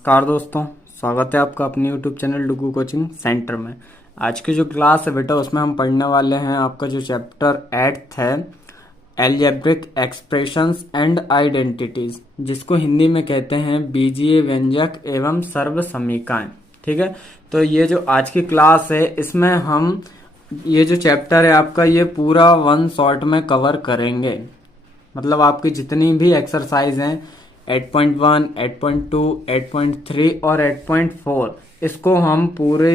नमस्कार दोस्तों, स्वागत है आपका अपने YouTube चैनल डुगू कोचिंग सेंटर में। आज की जो क्लास है बेटा, उसमें हम पढ़ने वाले हैं आपका जो चैप्टर 8 है, एल्जेब्रिक एक्सप्रेशंस एंड आइडेंटिटीज, जिसको हिंदी में कहते हैं बीजीय व्यंजक एवं सर्व समीकाएं। ठीक है, तो ये जो आज की क्लास है, इसमें हम ये जो चैप्टर है आपका, ये पूरा वन शॉट में कवर करेंगे। मतलब आपकी जितनी भी एक्सरसाइज हैं 8.1, 8.2, 8.3 और 8.4, इसको हम पूरे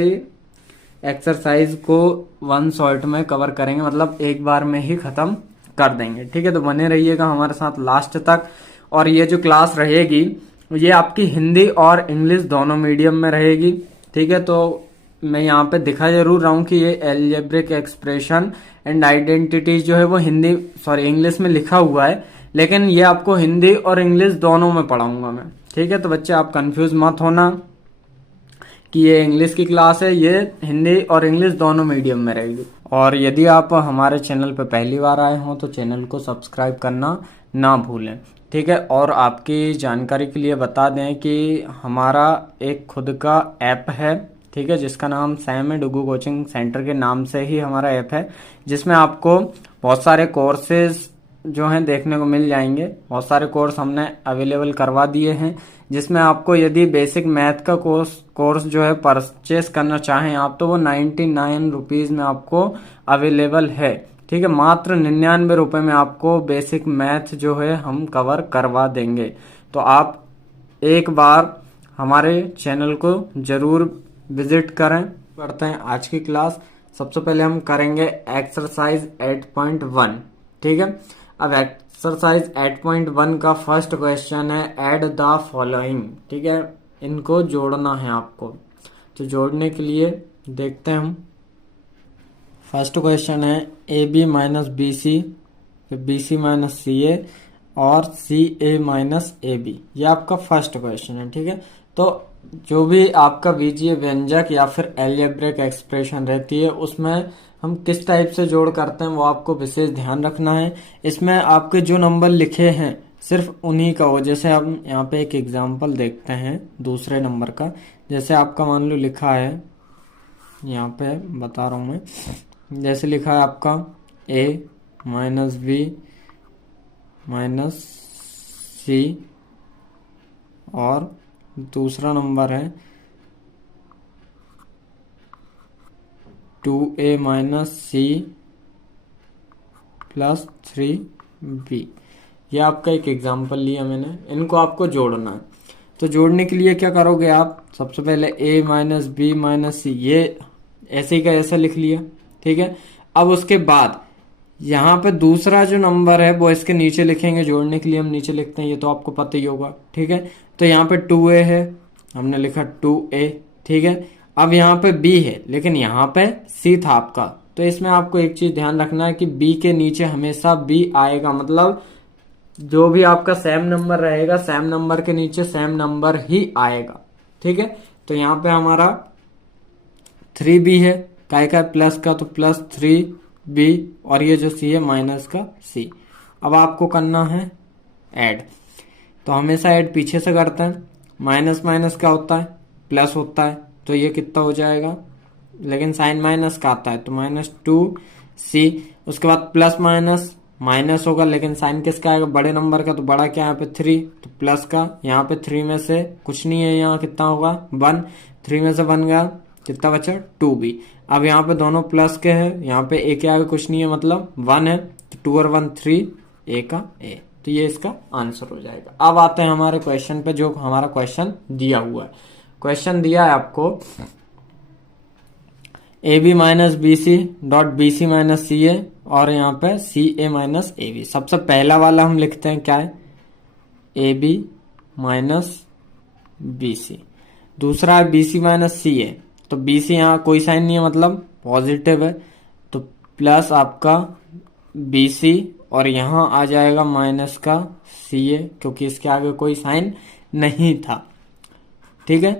एक्सरसाइज को वन शॉट में कवर करेंगे, मतलब एक बार में ही खत्म कर देंगे। ठीक है, तो बने रहिएगा हमारे साथ लास्ट तक। और ये जो क्लास रहेगी, ये आपकी हिंदी और इंग्लिश दोनों मीडियम में रहेगी। ठीक है, तो मैं यहाँ पे दिखा जरूर रहा हूँ कि ये एल्जेब्रिक एक्सप्रेशन एंड आइडेंटिटीज जो है वो इंग्लिश में लिखा हुआ है, लेकिन ये आपको हिंदी और इंग्लिश दोनों में पढ़ाऊंगा मैं। ठीक है, तो बच्चे आप कंफ्यूज मत होना कि ये इंग्लिश की क्लास है, ये हिंदी और इंग्लिश दोनों मीडियम में रहेगी। और यदि आप हमारे चैनल पर पहली बार आए हों तो चैनल को सब्सक्राइब करना ना भूलें। ठीक है, और आपकी जानकारी के लिए बता दें कि हमारा एक खुद का ऐप है, ठीक है, जिसका नाम सैम है। डुगू कोचिंग सेंटर के नाम से ही हमारा ऐप है, जिसमें आपको बहुत सारे कोर्सेज जो हैं देखने को मिल जाएंगे। बहुत सारे कोर्स हमने अवेलेबल करवा दिए हैं, जिसमें आपको यदि बेसिक मैथ का कोर्स जो है परचेस करना चाहें आप, तो वो 99 रुपीज में आपको अवेलेबल है। ठीक है, मात्र 99 रुपए में आपको बेसिक मैथ जो है हम कवर करवा देंगे। तो आप एक बार हमारे चैनल को जरूर विजिट करें। पढ़ते हैं आज की क्लास। सबसे पहले हम करेंगे एक्सरसाइज 8.1। ठीक है, अब एक्सरसाइज 8.1 का फर्स्ट क्वेश्चन है ऐड द फॉलोइंग। ठीक है, इनको जोड़ना है आपको। तो जोड़ने के लिए देखते हैं हम। फर्स्ट क्वेश्चन है A B minus B C, फिर B C minus C A और सी ए माइनस ए बी। ये आपका फर्स्ट क्वेश्चन है। ठीक है, तो जो भी आपका बीजीय व्यंजक या फिर एल्जेब्रिक एक्सप्रेशन रहती है, उसमें हम किस टाइप से जोड़ करते हैं वो आपको विशेष ध्यान रखना है। इसमें आपके जो नंबर लिखे हैं सिर्फ उन्हीं का हो। जैसे हम यहाँ पे एक एग्जांपल देखते हैं दूसरे नंबर का। जैसे आपका मान लो लिखा है, यहाँ पे बता रहा हूँ मैं, जैसे लिखा है आपका ए माइनस बी माइनस सी, और दूसरा नंबर है 2a minus C plus 3b। ये आपका एक एग्जाम्पल लिया मैंने, इनको आपको जोड़ना है। तो जोड़ने के लिए क्या करोगे आप, सबसे पहले a माइनस बी माइनस सी, ये ऐसे ही का ऐसा लिख लिया। ठीक है, अब उसके बाद यहाँ पे दूसरा जो नंबर है वो इसके नीचे लिखेंगे। जोड़ने के लिए हम नीचे लिखते हैं, ये तो आपको पता ही होगा। ठीक है, तो यहाँ पे 2a है, हमने लिखा 2a। ठीक है, अब यहाँ पे b है, लेकिन यहाँ पे c था आपका, तो इसमें आपको एक चीज ध्यान रखना है कि b के नीचे हमेशा b आएगा। मतलब जो भी आपका सेम नंबर रहेगा, सेम नंबर के नीचे सेम नंबर ही आएगा। ठीक है, तो यहाँ पे हमारा 3b है, काय का प्लस का, तो प्लस 3b, और ये जो c है माइनस का c। अब आपको करना है ऐड। तो हमेशा ऐड पीछे से करते हैं। माइनस माइनस क्या होता है, प्लस होता है, तो ये कितना हो जाएगा, लेकिन साइन माइनस का आता है तो -2c। उसके बाद प्लस माइनस माइनस होगा, लेकिन साइन किसका आएगा, बड़े नंबर का, तो बड़ा क्या यहाँ पे 3, तो प्लस का। यहाँ पे 3 में से कुछ नहीं है, यहाँ कितना होगा 1, 3 में से 1 गया, कितना बचा 2b। अब यहाँ पे दोनों प्लस के हैं, यहाँ पे a के आगे कुछ नहीं है, मतलब 1 है, तो 2 और 1 3, a का a, तो ये इसका आंसर हो जाएगा। अब आते हैं हमारे क्वेश्चन पे, जो हमारा क्वेश्चन दिया हुआ है। क्वेश्चन दिया है आपको A B minus B C dot B C minus C A, और यहाँ पे सी ए माइनस ए बी। सबसे पहला वाला हम लिखते हैं क्या है, A B minus B C. दूसरा है बी सी माइनस सी ए, तो बी सी यहाँ कोई साइन नहीं है, मतलब पॉजिटिव है, तो प्लस आपका बी सी, और यहाँ आ जाएगा माइनस का सी ए, क्योंकि इसके आगे कोई साइन नहीं था। ठीक है,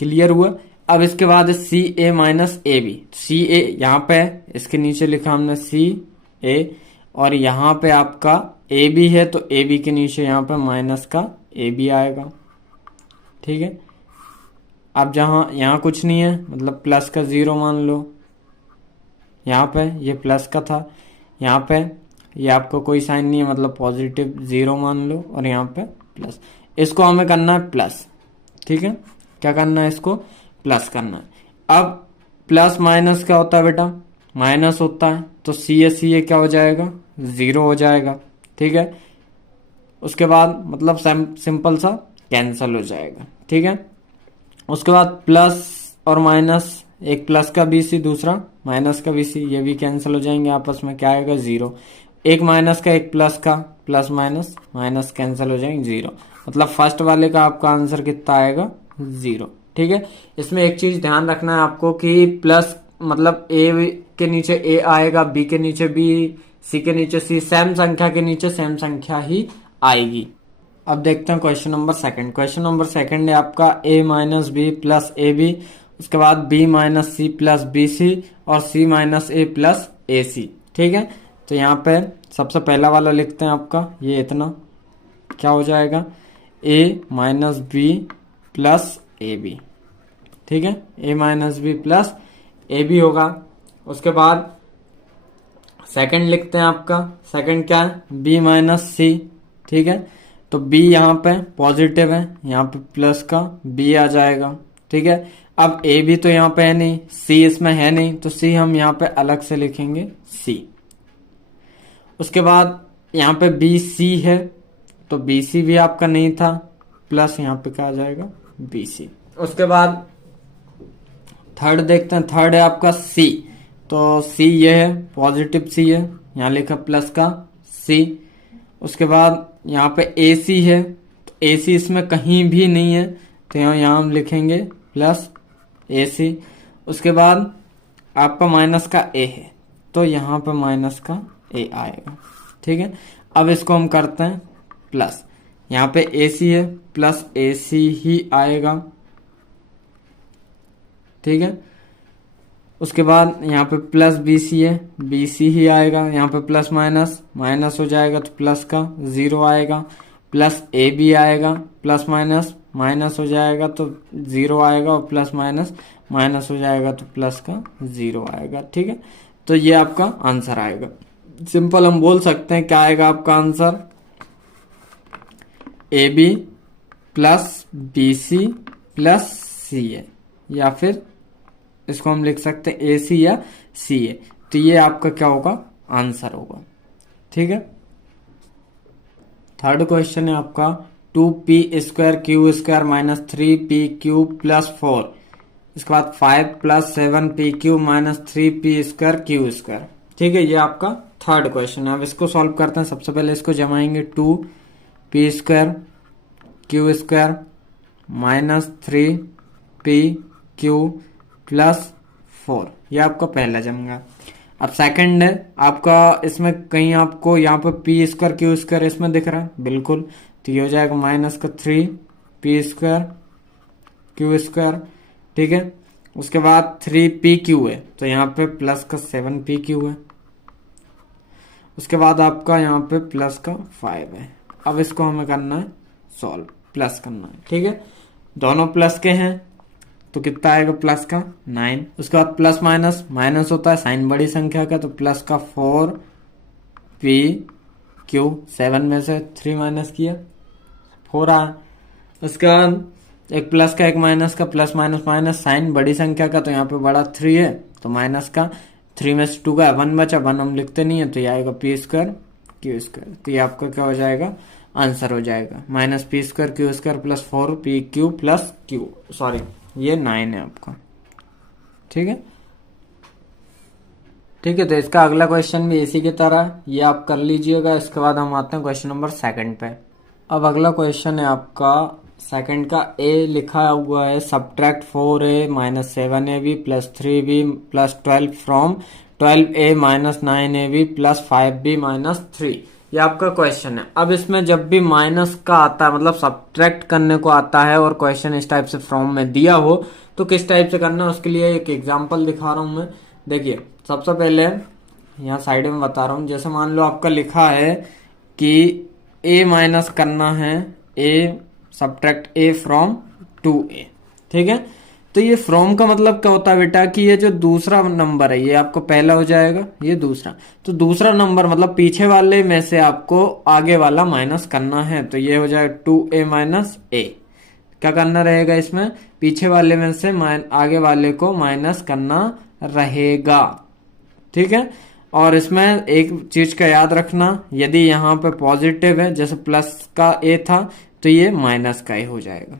क्लियर हुआ। अब इसके बाद सी ए माइनस ए बी। सी ए यहाँ पे है, इसके नीचे लिखा हमने सी ए, और यहाँ पे आपका ए बी है, तो ए बी के नीचे यहाँ पे माइनस का ए बी आएगा। ठीक है, अब जहाँ यहाँ कुछ नहीं है मतलब प्लस का 0 मान लो, यहाँ पे ये प्लस का था, यहाँ पे ये आपका कोई साइन नहीं है मतलब पॉजिटिव 0 मान लो, और यहाँ पे प्लस। इसको हमें करना है प्लस, ठीक है। क्या करना है, इसको प्लस करना है। अब प्लस माइनस क्या होता है बेटा, माइनस होता है, तो सी ए क्या हो जाएगा, 0 हो जाएगा, ठीक है। उसके बाद मतलब सिंपल सा कैंसल हो जाएगा, ठीक है। उसके बाद प्लस और माइनस, एक प्लस का बीसी दूसरा माइनस का बीसी, ये भी कैंसिल हो जाएंगे आपस में, क्या आएगा 0। एक माइनस का एक प्लस का, प्लस माइनस माइनस कैंसिल हो जाएंगे 0, मतलब फर्स्ट वाले का आपका आंसर कितना आएगा 0, ठीक है। इसमें एक चीज ध्यान रखना है आपको कि प्लस मतलब ए के नीचे ए आएगा, बी के नीचे बी, सी के नीचे सी, सेम संख्या के नीचे सेम संख्या ही आएगी। अब देखते हैं question number second. Question number second है आपका a minus B plus A B, उसके बाद b minus C plus B C, और c minus A plus A C, ठीक है। तो यहाँ पे सबसे पहला वाला लिखते हैं आपका, ये इतना क्या हो जाएगा, a minus B plus A B, ठीक है। a minus B plus A B होगा। उसके बाद सेकंड लिखते हैं आपका, सेकंड क्या है, b माइनस सी, ठीक है। तो b यहाँ पे पॉजिटिव है, यहाँ पे प्लस का b आ जाएगा, ठीक है। अब a भी तो यहाँ पे है नहीं, c इसमें है नहीं, तो c हम यहाँ पे अलग से लिखेंगे c। उसके बाद यहाँ पे बी सी है, तो बी सी भी आपका नहीं था, प्लस यहाँ पे क्या आ जाएगा बी सी। उसके बाद थर्ड देखते हैं, थर्ड है आपका सी, तो सी ये है पॉजिटिव सी है, यहाँ लिखा प्लस का सी। उसके बाद यहाँ पे ए सी है, तो ए सी इसमें कहीं भी नहीं है, तो यहाँ हम लिखेंगे प्लस ए सी। उसके बाद आपका माइनस का ए है, तो यहाँ पे माइनस का ए आएगा, ठीक है। अब इसको हम करते हैं प्लस, यहाँ पे ए सी है, प्लस ए सी ही आएगा, ठीक है। उसके बाद यहाँ पे प्लस बी सी है, बी सी ही आएगा, यहाँ पे प्लस माइनस माइनस हो जाएगा तो प्लस का 0 आएगा, प्लस ए बी आएगा, प्लस माइनस माइनस हो जाएगा तो 0 आएगा, और प्लस माइनस माइनस हो जाएगा तो प्लस का 0 आएगा, ठीक है। तो ये आपका आंसर आएगा। सिंपल हम बोल सकते हैं क्या आएगा आपका answer, A B plus B C plus C है, या फिर इसको हम लिख सकते हैं ए सी या सी ए। तो ये आपका क्या होगा, आंसर होगा, ठीक है। थर्ड क्वेश्चन है आपका 2p square Q square minus 3p Q plus 4, इसके बाद 5 plus 7p Q minus 3p square Q square, ठीक है। ये आपका थर्ड क्वेश्चन है। अब इसको सॉल्व करते हैं। सबसे पहले इसको जमाएंगे, 2p square Q square minus 3p Q plus 4, ये आपका पहला जमेगा। अब सेकंड है आपका, इसमें कहीं आपको यहाँ पर पी स्क्वायर क्यू स्क्वायर इसमें दिख रहा है, बिल्कुल, तो ये हो जाएगा माइनस का 3p स्क्वायर क्यू स्क्वायर, ठीक है। उसके बाद 3p क्यू है, तो यहाँ पे प्लस का 7p क्यू है। उसके बाद आपका यहाँ पे प्लस का 5 है। अब इसको हमें करना है सॉल्व, प्लस करना है, ठीक है। दोनों प्लस के हैं, तो कितना आएगा प्लस का 9। उसके बाद प्लस माइनस माइनस होता है साइन बड़ी संख्या का, तो प्लस का 4p क्यू, 7 में से 3 माइनस किया 4 आ। उसके बाद एक प्लस का एक माइनस का, प्लस माइनस माइनस साइन बड़ी संख्या का, तो यहाँ पे बड़ा 3 है, तो माइनस का 3 में से 2 का 1 बचा, 1 हम लिखते नहीं है, तो ये आएगा पी स्क्वायर क्यू स्क्वायर। तो ये आपका क्या हो जाएगा, आंसर हो जाएगा minus P square Q square plus 4p Q plus Q, sorry ये 9 है आपका, ठीक है। ठीक है, तो इसका अगला क्वेश्चन भी इसी की तरह, ये आप कर लीजिएगा। इसके बाद हम आते हैं क्वेश्चन नंबर सेकंड पे। अब अगला क्वेश्चन है आपका सेकंड का, ए लिखा हुआ है subtract 4a minus 7ab plus 3b plus 12 from 12a minus 9ab plus 5b minus 3, ये आपका क्वेश्चन है। अब इसमें जब भी माइनस का आता है, मतलब सब्ट्रैक्ट करने को आता है और क्वेश्चन इस टाइप से फॉर्म में दिया हो, तो किस टाइप से करना है उसके लिए एक एग्जांपल दिखा रहा हूं मैं। देखिए सबसे पहले यहाँ साइड में बता रहा हूँ, जैसे मान लो आपका लिखा है कि a माइनस करना है, a subtract a from 2a, ठीक है। तो ये फ्रॉम का मतलब क्या होता है बेटा कि ये जो दूसरा नंबर है ये आपको पहला हो जाएगा, ये दूसरा, तो दूसरा नंबर मतलब पीछे वाले में से आपको आगे वाला माइनस करना है, तो ये हो जाएगा 2a माइनस ए। क्या करना रहेगा इसमें, पीछे वाले में से आगे वाले को माइनस करना रहेगा, ठीक है। और इसमें एक चीज का याद रखना, यदि यहाँ पे पॉजिटिव है जैसे प्लस का ए था तो ये माइनस का ए हो जाएगा,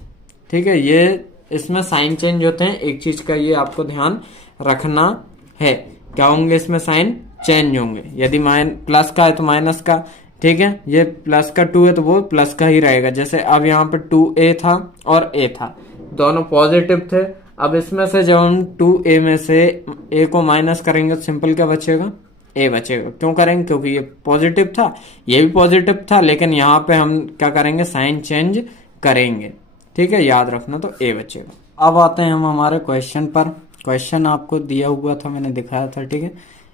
ठीक है। ये इसमें साइन चेंज होते हैं, एक चीज का ये आपको ध्यान रखना है, क्या होंगे इसमें साइन चेंज होंगे, यदि प्लस का है तो माइनस का, ठीक है। ये प्लस का 2 है तो वो प्लस का ही रहेगा, जैसे अब यहाँ पे 2a था और a था, दोनों पॉजिटिव थे। अब इसमें से जब हम 2a में से a को माइनस करेंगे तो सिंपल क्या बचेगा, a बचेगा। क्यों करेंगे, क्योंकि ये पॉजिटिव था, ये भी पॉजिटिव था, लेकिन यहाँ पे हम क्या करेंगे, साइन चेंज करेंगे, ठीक है, याद रखना, तो a बचेगा। अब आते हैं हम हमारे क्वेश्चन पर। क्वेश्चन आपको दिया हुआ था, मैंने दिखाया था, ठीक है,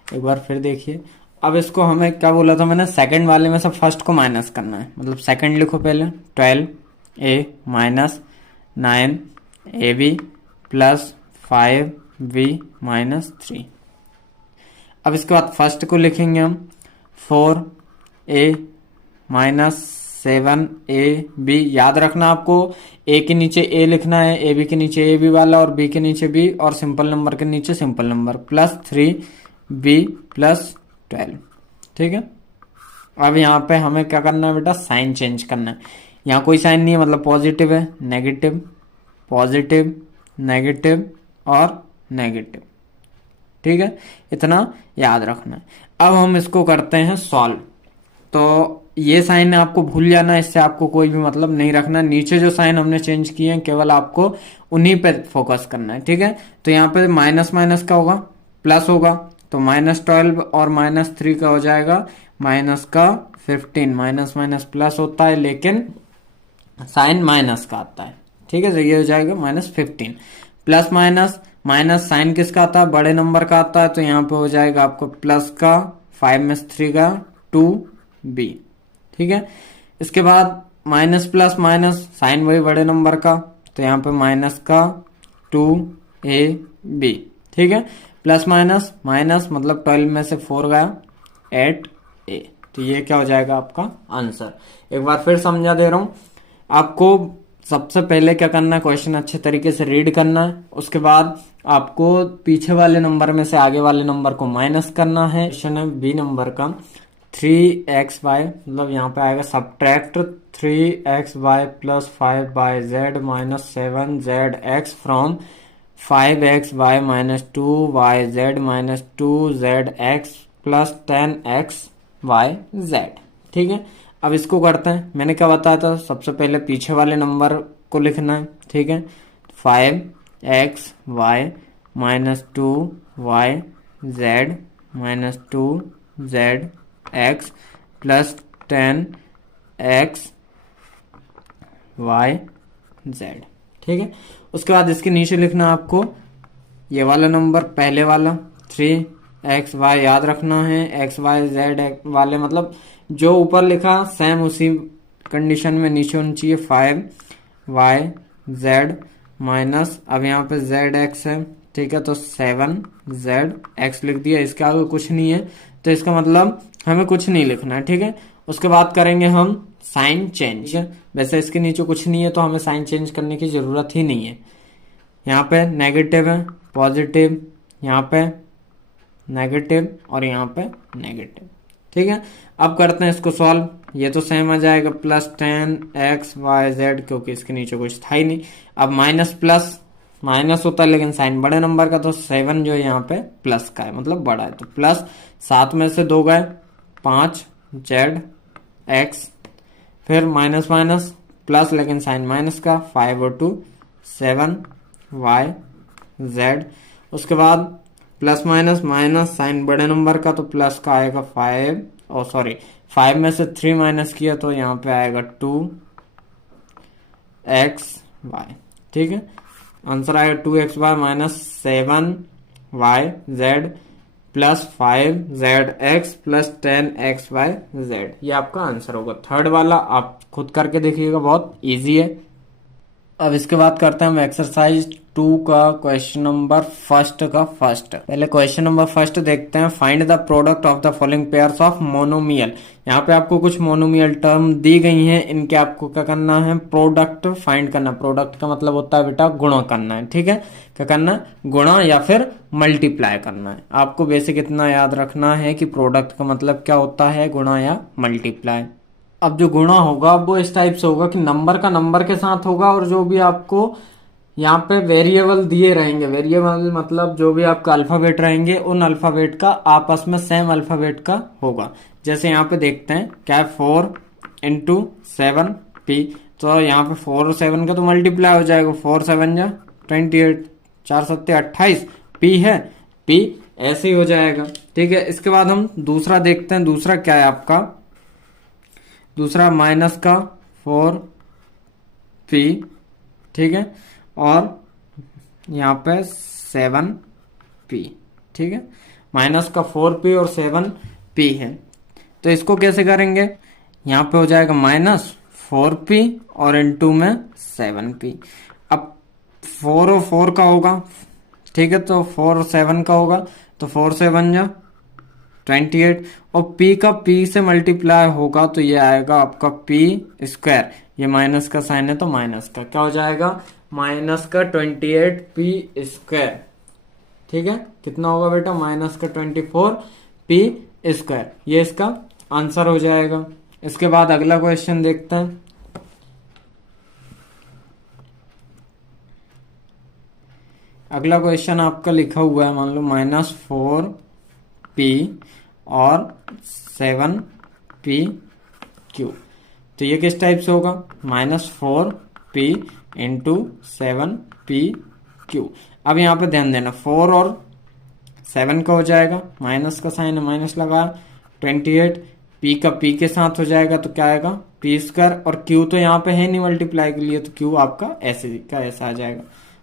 एक बार फिर देखिए। अब इसको हमें क्या बोला था मैंने, सेकंड वाले में से फर्स्ट को माइनस करना है, मतलब सेकंड लिखो पहले, 12a minus 9ab plus 5b minus 3। अब इसके बाद फर्स्ट को लिखेंगे हम 4a माइनस 7ab। याद रखना आपको a के नीचे a लिखना है, ab के नीचे ab वाला और b के नीचे b और सिंपल नंबर के नीचे simple number, plus 3b plus 12, ठीक है। अब यहाँ पे हमें क्या करना है बेटा, साइन चेंज करना है। यहाँ कोई साइन नहीं है, मतलब पॉजिटिव है, नेगेटिव, पॉजिटिव, नेगेटिव और नेगेटिव, ठीक है, इतना याद रखना है। अब हम इसको करते हैं सॉल्व। तो ये साइन आपको भूल जाना, इससे आपको कोई भी मतलब नहीं रखना। नीचे जो साइन हमने चेंज किए हैं केवल आपको उन्हीं पे फोकस करना है, ठीक है। तो यहाँ पे माइनस माइनस का होगा प्लस होगा, तो -12 और -3 का हो जाएगा माइनस का 15। माइनस माइनस प्लस होता है लेकिन साइन माइनस का आता है, ठीक है, तो ये हो जाएगा -15। प्लस माइनस, माइनस साइन किसका आता है, बड़े नंबर का आता है, तो यहाँ पे हो जाएगा आपको प्लस का 5 में से 3 का 2b, ठीक है। इसके बाद माइनस प्लस माइनस, साइन वही बड़े नंबर का, तो यहाँ पे माइनस का 2ab, ठीक है। प्लस माइनस माइनस मतलब 12 में से 4 गया 8a, तो ये क्या हो जाएगा आपका आंसर। एक बार फिर समझा दे रहा हूं आपको। सबसे पहले क्या करना है, क्वेश्चन अच्छे तरीके से रीड करना है, उसके बाद आपको पीछे वाले नंबर में से आगे वाले नंबर को माइनस करना है। क्वेश्चन है बी नंबर का, 3xy मतलब यहाँ पे आएगा subtract 3xy plus 5yz minus 7zx from 5xy minus 2yz minus 2zx plus 10xyz, ठीक है। अब इसको करते हैं, मैंने क्या बताया था, सबसे पहले पीछे वाले नंबर को लिखना है, ठीक है। 5xy minus 2yz minus 2zx plus 10xyz, ठीक है। उसके बाद इसके नीचे लिखना है आपको ये वाला नंबर, पहले वाला 3xy याद रखना है, xyz वाले मतलब जो ऊपर लिखा सेम उसी कंडीशन में नीचे होनी चाहिए, 5yz माइनस, अब यहाँ पे zx है, ठीक है, तो 7zx लिख दिया, इसके आगे कुछ नहीं है तो इसका मतलब हमें कुछ नहीं लिखना है, ठीक है। उसके बाद करेंगे हम साइन चेंज, वैसे इसके नीचे कुछ नहीं है तो हमें साइन चेंज करने की जरूरत ही नहीं है। यहाँ पे नेगेटिव है, पॉजिटिव, यहाँ पे नेगेटिव और यहाँ पे नेगेटिव, ठीक है। अब करते हैं इसको सॉल्व, ये तो सेम आ जाएगा प्लस 10xyz क्योंकि इसके नीचे कुछ था ही नहीं। अब माइनस प्लस माइनस होता है लेकिन साइन बड़े नंबर का, तो 7 जो है यहाँ पे प्लस का है मतलब बड़ा है, तो प्लस 7 में से 2 गए 5zx, फिर माइनस माइनस प्लस लेकिन साइन माइनस का 5 और 2 7yz। उसके बाद प्लस माइनस माइनस साइन बड़े नंबर का, तो प्लस का आएगा 5 और सॉरी 5 में से 3 माइनस किया तो यहाँ पे आएगा 2xy, ठीक है। आंसर आएगा 2xy minus 7yz plus 5zx plus 10xyz, ये आपका आंसर होगा। थर्ड वाला आप खुद करके देखिएगा, बहुत इजी है। अब इसके बाद करते हैं हम एक्सरसाइज 2 का क्वेश्चन नंबर फर्स्ट का फर्स्ट। पहले क्वेश्चन नंबर फर्स्ट देखते हैं। Find the product of the following pairs of monomial. यहाँ पे आपको कुछ मोनोमियल टर्म दी गई हैं, इनके आपको क्या करना है, प्रोडक्ट फाइंड करना। प्रोडक्ट का मतलब होता है बेटा गुणा करना है, ठीक है। क्या करना है, गुणा या फिर मल्टीप्लाई करना है। आपको बेसिक इतना याद रखना है कि प्रोडक्ट का मतलब क्या होता है, गुणा या मल्टीप्लाई। अब जो गुणा होगा वो इस टाइप से होगा कि नंबर का नंबर के साथ होगा, और जो भी आपको यहाँ पे वेरिएबल दिए रहेंगे, वेरिएबल मतलब जो भी आपका अल्फाबेट रहेंगे उन अल्फाबेट का आपस में सेम अल्फाबेट का होगा। जैसे यहाँ पे देखते हैं क्या है, 4 इंटू 7p, तो यहाँ पे 4 और 7 का तो मल्टीप्लाई हो जाएगा, 4 7 जा 28, 4 7 28, p है, p ऐसे ही हो जाएगा, ठीक है। इसके बाद हम दूसरा देखते हैं। दूसरा क्या है आपका, दूसरा माइनस का 4p, ठीक है, और यहाँ पे 7p, ठीक है। माइनस का 4p और 7p है, तो इसको कैसे करेंगे, यहाँ पे हो जाएगा माइनस 4p और इनटू में 7p। अब 4 और 4 का होगा, ठीक है, तो 4 और 7 का होगा, तो 4 7 जा 28, और p का p से मल्टीप्लाई होगा तो ये आएगा आपका p स्क्वायर। ये माइनस का साइन है तो माइनस का क्या हो जाएगा, माइनस का 28p स्क्वायर, ठीक है। कितना होगा बेटा, माइनस का 24p स्क्वायर। ये इसका आंसर हो जाएगा। इसके बाद अगला क्वेश्चन देखते हैं। अगला क्वेश्चन आपका लिखा हुआ है, मान लो -4p और 7p क्यू। तो ये किस टाइप से होगा, -4p इंटू 7p क्यू। अब यहाँ पे ध्यान देना, 4 और 7 का हो जाएगा, माइनस का साइन है माइनस लगा, 28 p का p के साथ हो जाएगा तो क्या आएगा, p स्क्वायर, और q तो यहाँ पे है नहीं मल्टीप्लाई के लिए, तो q आपका ऐसे का ऐसा आ जाएगा,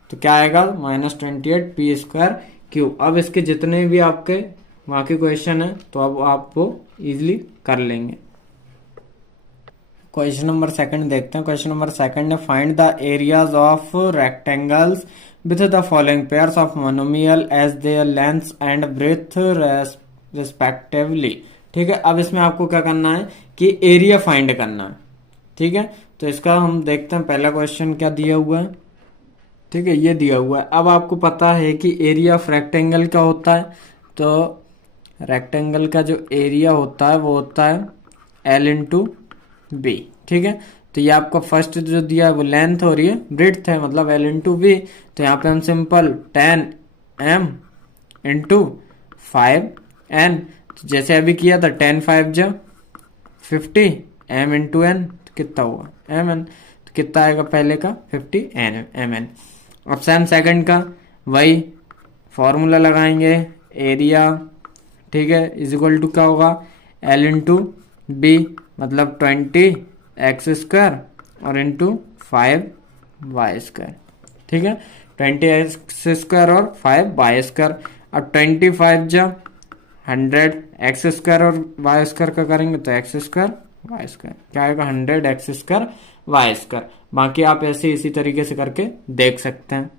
तो क्या आएगा, -28p स्क्वायर q। अब इसके जितने भी आपके बाकी क्वेश्चन है तो अब आप वो इजिली कर लेंगे। क्वेश्चन नंबर सेकंड देखते हैं। क्वेश्चन नंबर सेकंड है, find the areas of rectangles with the following pairs of monomial as their length and breadth respectively. ठीक है, अब इसमें आपको क्या करना है कि एरिया फाइंड करना है, ठीक है। तो इसका हम देखते हैं, पहला क्वेश्चन क्या दिया हुआ है, ठीक है, ये दिया हुआ है। अब आपको पता है कि एरिया ऑफ रेक्टेंगल क्या होता है, तो रेक्टेंगल का जो एरिया होता है वो होता है L इंटू बी, ठीक है। तो ये आपका फर्स्ट जो दिया है वो लेंथ और ये ब्रेड्थ है, मतलब L इंटू बी। तो यहाँ पे हम सिंपल 10m इंटू 5n, तो जैसे अभी किया था 10 5 जा 50, m इंटू n तो कितना हुआ mn, तो कितना आएगा पहले का 50 mn। अब सेम सेकंड का वही फॉर्मूला लगाएंगे, एरिया, ठीक है, इज इक्वल टू क्या होगा, L इंटू बी मतलब 20x स्क्वायर और इंटू 5y स्क्वायर, ठीक है, 20x स्क्वायर और 5y स्क्वायर। अब 25 जा 100x स्क्वायर और y स्क्वायर का करेंगे तो x स्क्वायर y स्क्वायर, क्या आएगा 100x स्क्वायर y स्क्वायर। बाकी आप ऐसे इसी तरीके से करके देख सकते हैं।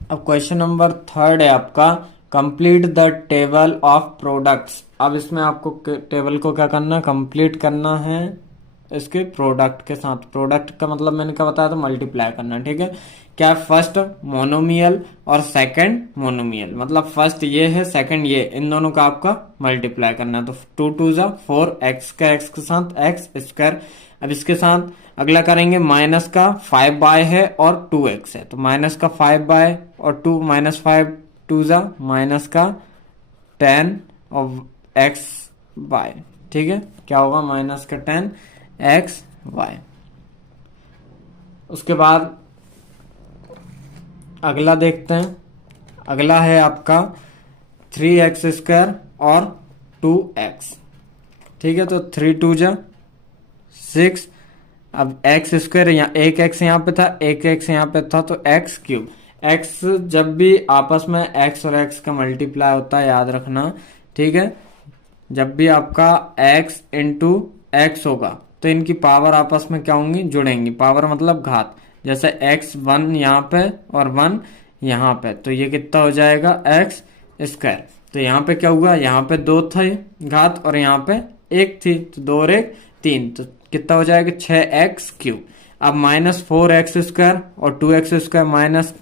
अब क्वेश्चन नंबर थर्ड है आपका, complete the table of products. अब इसमें आपको टेबल को क्या करना है, कंप्लीट करना है इसके प्रोडक्ट के साथ। प्रोडक्ट का मतलब मैंने क्या बताया था, मल्टीप्लाई करना, ठीक है। क्या फर्स्ट मोनोमियल और सेकंड मोनोमियल, मतलब फर्स्ट ये है सेकंड ये, इन दोनों का आपका मल्टीप्लाई करना है। तो 2 2 जा 4, x का x के साथ x स्क्वायर। अब इसके साथ अगला करेंगे, माइनस का 5y है और 2x है, तो माइनस का 5y और 2 -5 2 जा माइनस का 10 और xy, ठीक है, क्या होगा माइनस का 10xy। उसके बाद अगला देखते हैं। अगला है आपका 3x स्क्वायर और 2x, ठीक है, तो 3 2 जा 6। अब x स्क्वायर यहाँ एक x यहाँ पे था, एक x यहाँ पे था, तो x क्यूब। x जब भी आपस में x और x का मल्टीप्लाई होता है याद रखना, ठीक है, जब भी आपका x इंटू एक्स होगा तो इनकी पावर आपस में क्या होंगी, जुड़ेंगी। पावर मतलब घात, जैसे x 1 यहाँ पे और 1 यहाँ पे, तो ये कितना हो जाएगा एक्स स्क्वायर। तो यहाँ पे क्या हुआ, यहाँ पे 2 थे घात और यहाँ पे 1 थी, तो 2 और 1 3, तो कितना हो जाएगा 6x³। अब -4x² और 2x² माइनस,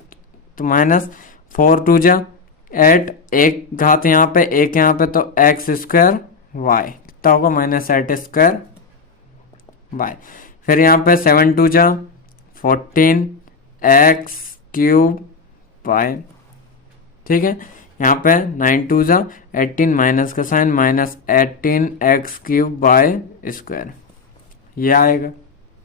तो -4 × 2 8, 1 घात यहाँ पे 1 यहाँ पे, तो x² y कितना होगा -8² y। फिर यहाँ पे 7 × 2 = 14 x³ y, ठीक है। यहाँ पे 9 × 2 = 18, माइनस का साइन, -18 x³ y², ये आएगा,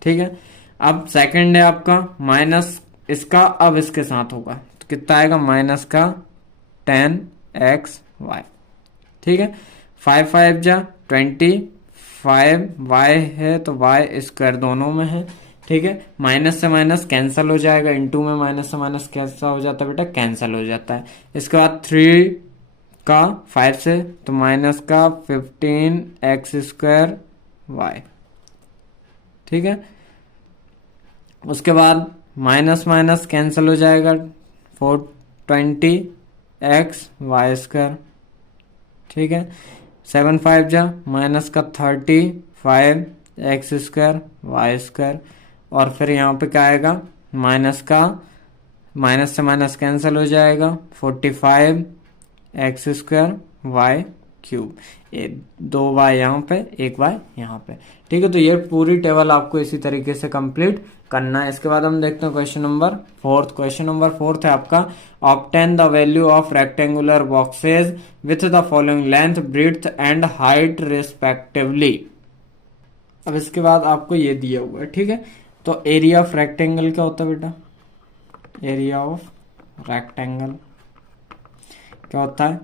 ठीक है। अब सेकंड है आपका माइनस इसका, अब इसके साथ होगा तो कितना आएगा -10 xy, ठीक है। 5 × 5 = 25 y है तो y² दोनों में है, ठीक है। माइनस से माइनस कैंसिल हो जाएगा, इंटू में माइनस से माइनस कैसा हो जाता है बेटा, कैंसिल हो जाता है। इसके बाद 3 का 5 से, तो माइनस का 15 x² y, ठीक है। उसके बाद माइनस माइनस कैंसिल हो जाएगा, 420 x y², ठीक है। 7 × 5 = माइनस का 35 x² y², और फिर यहाँ पे क्या आएगा, माइनस का माइनस से माइनस कैंसिल हो जाएगा, 45 x² y³, 2 y यहाँ पे 1 y यहाँ पे, ठीक है। तो ये पूरी टेबल आपको इसी तरीके से कंप्लीट करना है। इसके बाद हम देखते हैं क्वेश्चन नंबर 4। क्वेश्चन नंबर 4 है आपका, obtain the value of rectangular boxes with the following length, breadth and height respectively. अब इसके बाद आपको ये दिया हुआ है, ठीक है। तो एरिया ऑफ रेक्टेंगल क्या होता है बेटा, एरिया ऑफ रेक्टेंगल क्या होता है,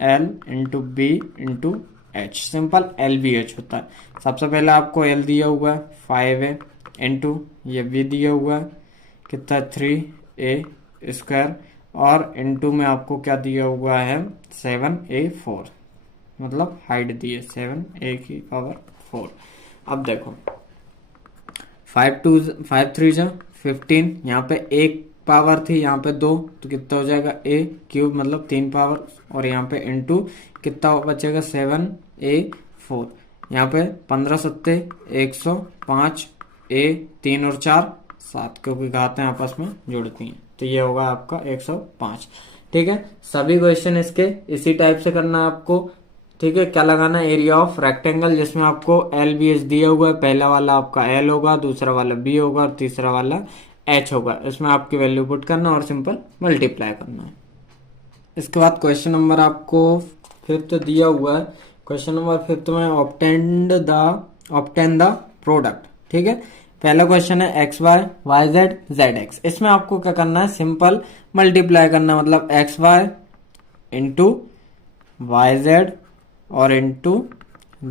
L × B × H, simple LBH होता है। सबसे पहले आपको L दिया हुआ है 5a इंटू ये B दिया हुआ है कितना 3a², और इंटू में आपको क्या दिया हुआ है 7a4, मतलब हाइट दी है 7a⁴। अब देखो 5 3 = 15, यहाँ पे 1 पावर थी, यहाँ पे 2, तो कितना हो जाएगा a³ मतलब 3 पावर, और यहाँ पे इंटू कितना बचेगा 7a4। यहाँ पे 15 × 7 = 105, a 3 और 4 7, क्योंकि घातें आपस में जुड़ती हैं, तो ये होगा आपका 105, ठीक है। सभी क्वेश्चन इसके इसी टाइप से करना है आपको, ठीक है। क्या लगाना है, एरिया ऑफ रेक्टेंगल, जिसमें आपको LBH दिया हुआ है। पहला वाला आपका L होगा, दूसरा वाला B होगा और तीसरा वाला H होगा। इसमें आपकी वैल्यू पुट करना और सिंपल मल्टीप्लाई करना है। इसके बाद क्वेश्चन नंबर आपको 5th दिया हुआ है। क्वेश्चन नंबर 5th में ऑब्टेन द प्रोडक्ट, ठीक है। पहला क्वेश्चन है XY YZ ZX। इसमें आपको क्या करना है, सिंपल मल्टीप्लाई करना, मतलब XY इंटू YZ और इंटू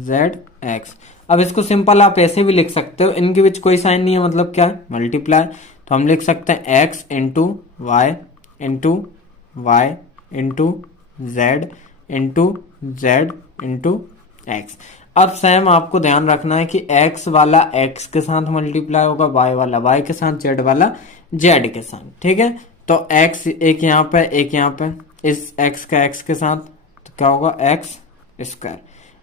ZX। अब इसको सिंपल आप ऐसे भी लिख सकते हो, इनके बीच कोई साइन नहीं है, मतलब क्या मल्टीप्लाई, तो हम लिख सकते हैं X into Y into Y into Z into Z into X. अब सेम आपको ध्यान रखना है कि x वाला x के साथ मल्टीप्लाई होगा, y वाला y के साथ, z वाला z के साथ, ठीक है। तो x एक यहाँ पे एक यहाँ पे, इस x का x के साथ तो क्या होगा x²,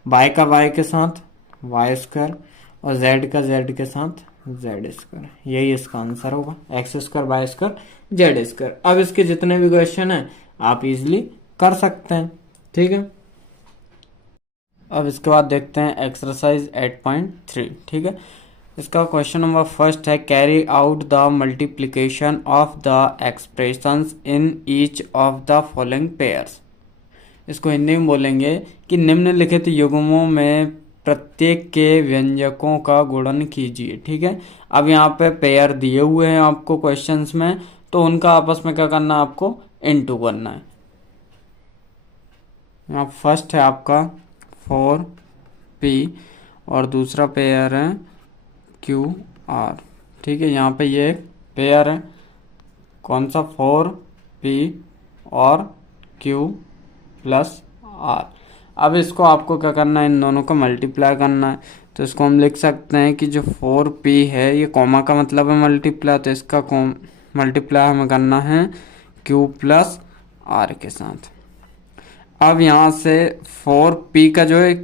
y का y के साथ y², और z का z के साथ z²। यही इसका आंसर होगा, x² y² z²। अब इसके जितने भी क्वेश्चन हैं आप इजीली कर सकते हैं, ठीक है। अब इसके बाद देखते हैं एक्सरसाइज 8.3, ठीक है। इसका क्वेश्चन नंबर फर्स्ट है, carry out the multiplication of the expressions in each of the following pairs. इसको हिंदी में बोलेंगे कि निम्नलिखित युग्मों में प्रत्येक के व्यंजकों का गुणन कीजिए, ठीक है। अब यहाँ पे पेयर दिए हुए हैं आपको क्वेश्चंस में, तो उनका आपस में क्या करना है, आपको इनटू करना है। यहाँ फर्स्ट है आपका 4p और दूसरा पेयर है QR, ठीक है। यहाँ पे ये पेयर है कौन सा, 4p और Q प्लस R। अब इसको आपको क्या करना है, इन दोनों को मल्टीप्लाई करना है। तो इसको हम लिख सकते हैं कि जो 4p है, ये कॉमा का मतलब है मल्टीप्लाई, तो इसका मल्टीप्लाई हमें करना है Q प्लस R के साथ। अब यहाँ से 4P का जो है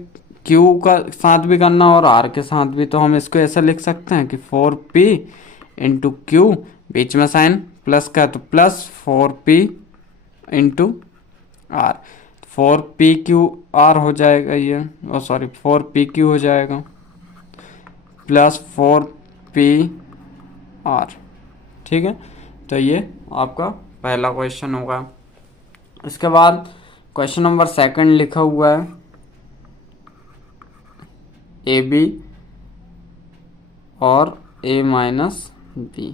Q का साथ भी करना और R के साथ भी, तो हम इसको ऐसा लिख सकते हैं कि 4P इंटू Q, बीच में साइन प्लस का तो plus 4P into R, 4PQR हो जाएगा ये, ओ सॉरी 4PQ हो जाएगा प्लस 4PR। ठीक है, तो ये आपका पहला क्वेश्चन होगा। इसके बाद क्वेश्चन नंबर सेकंड लिखा हुआ है AB और A माइनस B।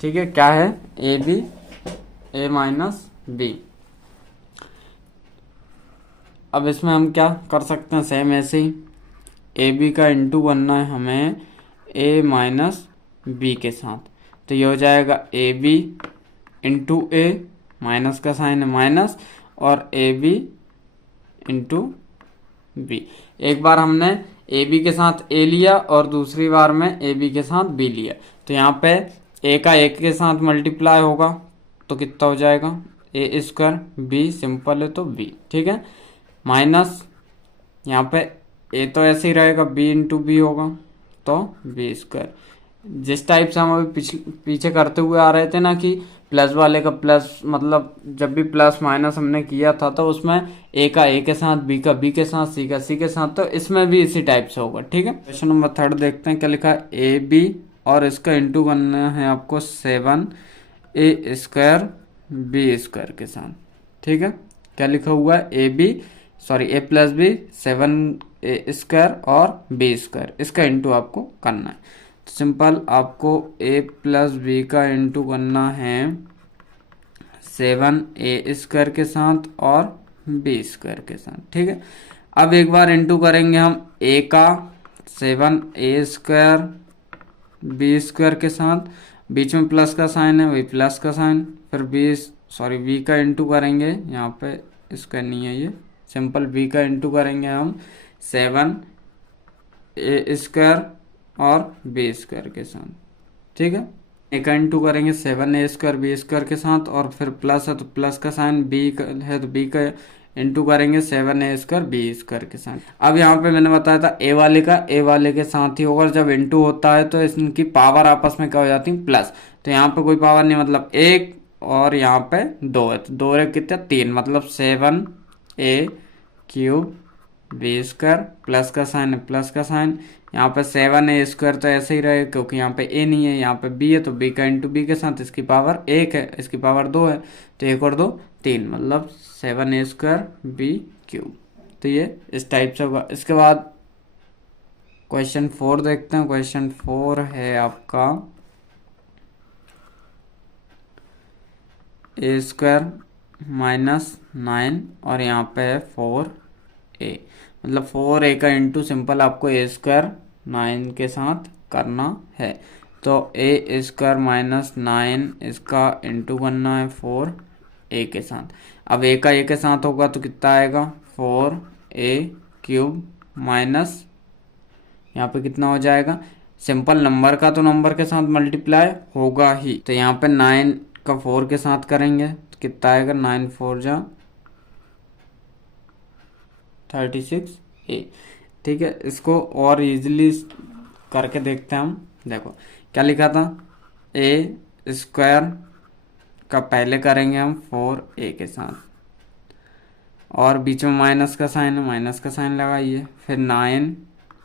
ठीक है, क्या है AB A माइनस B। अब इसमें हम क्या कर सकते हैं, सेम ऐसे ही AB का इंटू बनना है हमें A माइनस B के साथ, तो ये हो जाएगा AB इंटू A, माइनस का साइन है माइनस, और AB इंटू B। एक बार हमने AB के साथ A लिया और दूसरी बार में AB के साथ B लिया, तो यहाँ पे A का A के साथ मल्टीप्लाई होगा तो कितना हो जाएगा A स्क्वायर, B सिंपल है तो B। ठीक है, माइनस यहाँ पे A तो ऐसे ही रहेगा, B इंटू B होगा तो B स्क्वायर। जिस टाइप से हम अभी पीछे करते हुए आ रहे थे ना कि प्लस वाले का प्लस, मतलब जब भी प्लस माइनस हमने किया था तो उसमें A का A के साथ, B का B के साथ, C का C के साथ, तो इसमें भी इसी टाइप से होगा। ठीक है, क्वेश्चन नंबर थर्ड देखते हैं क्या लिखा है। AB और इसका इंटू करना है आपको 7A स्क्वायर B स्क्वायर के साथ। ठीक है, क्या लिखा हुआ है AB sorry A plus B 7A square और B स्क्वायर, इसका इंटू आपको करना है। तो सिंपल आपको A प्लस B का इंटू करना है 7A स्क्वायर के साथ और B स्क्वायर के साथ। ठीक है, अब एक बार इंटू करेंगे हम A का 7A स्क्वायर B स्क्वायर के साथ, बीच में प्लस का साइन है वही प्लस का साइन, फिर B का इंटू करेंगे, यहाँ पे इसका नहीं है ये, सिंपल B का इंटू करेंगे हम 7A स्क्वायर और B स्क्वायर के साथ। ठीक है, A का इंटू करेंगे 7A स्क्वायर B स्क्वायर के साथ, और फिर प्लस है तो प्लस का साइन, B है तो B का इंटू करेंगे 7A स्क्वायर B स्क्वायर के साथ। अब यहाँ पे मैंने बताया था A वाले का A वाले के साथ ही होगा, जब इंटू होता है तो इनकी पावर आपस में क्या हो जाती है प्लस, तो यहाँ पे कोई पावर नहीं, मतलब एक और यहाँ पे दो है, तो दो रे कितने 3, मतलब 7A cube B square, plus का साइन है प्लस का साइन, यहाँ पे 7A स्क्वायर तो ऐसे ही रहेगा क्योंकि यहाँ पे A नहीं है, यहाँ पे B है तो B का इंटू B के साथ, इसकी पावर 1 है इसकी पावर 2 है, तो 1 और 2 3, मतलब 7A स्क्वायर B क्यूब। तो ये इस टाइप से होगा। इसके बाद क्वेश्चन 4 देखते हैं। क्वेश्चन 4 है आपका A स्क्वायर माइनस 9 और यहाँ पे है 4A, मतलब 4A का इंटू सिंपल आपको A स्क्वायर 9 के साथ करना है, तो A स्क्वायर माइनस 9 इसका इंटू करना है 4A के साथ। अब A का A के साथ होगा तो कितना आएगा 4A क्यूब माइनस, यहाँ पे कितना हो जाएगा, सिंपल नंबर का तो नंबर के साथ मल्टीप्लाई होगा ही, तो यहाँ पे 9 का 4 के साथ करेंगे तो कितना आएगा 9 4 जा 36A। ठीक है, इसको और इजीली करके देखते हैं हम। देखो क्या लिखा था, A स्क्वायर का पहले करेंगे हम 4A के साथ, और बीच में माइनस का साइन है माइनस का साइन लगाइए, फिर 9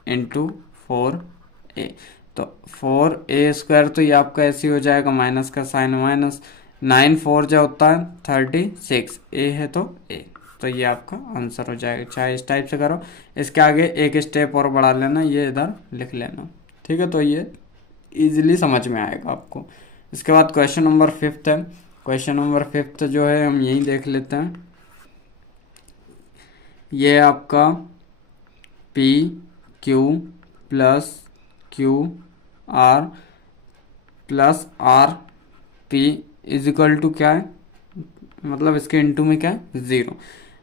इंटू 4A, तो 4A स्क्वायर तो ये आपका ऐसे ही हो जाएगा, माइनस का साइन माइनस, 9 4 जो होता है 36, A है तो A, तो ये आपका आंसर हो जाएगा। चाहे इस टाइप से करो, इसके आगे एक स्टेप और बढ़ा लेना, ये इधर लिख लेना। ठीक है, तो ये इजीली समझ में आएगा आपको। इसके बाद क्वेश्चन नंबर 5 है। क्वेश्चन नंबर 5 जो है हम यही देख लेते हैं। ये आपका P Q plus Q R plus R P is equal to क्या है, मतलब इसके इनटू में क्या है 0।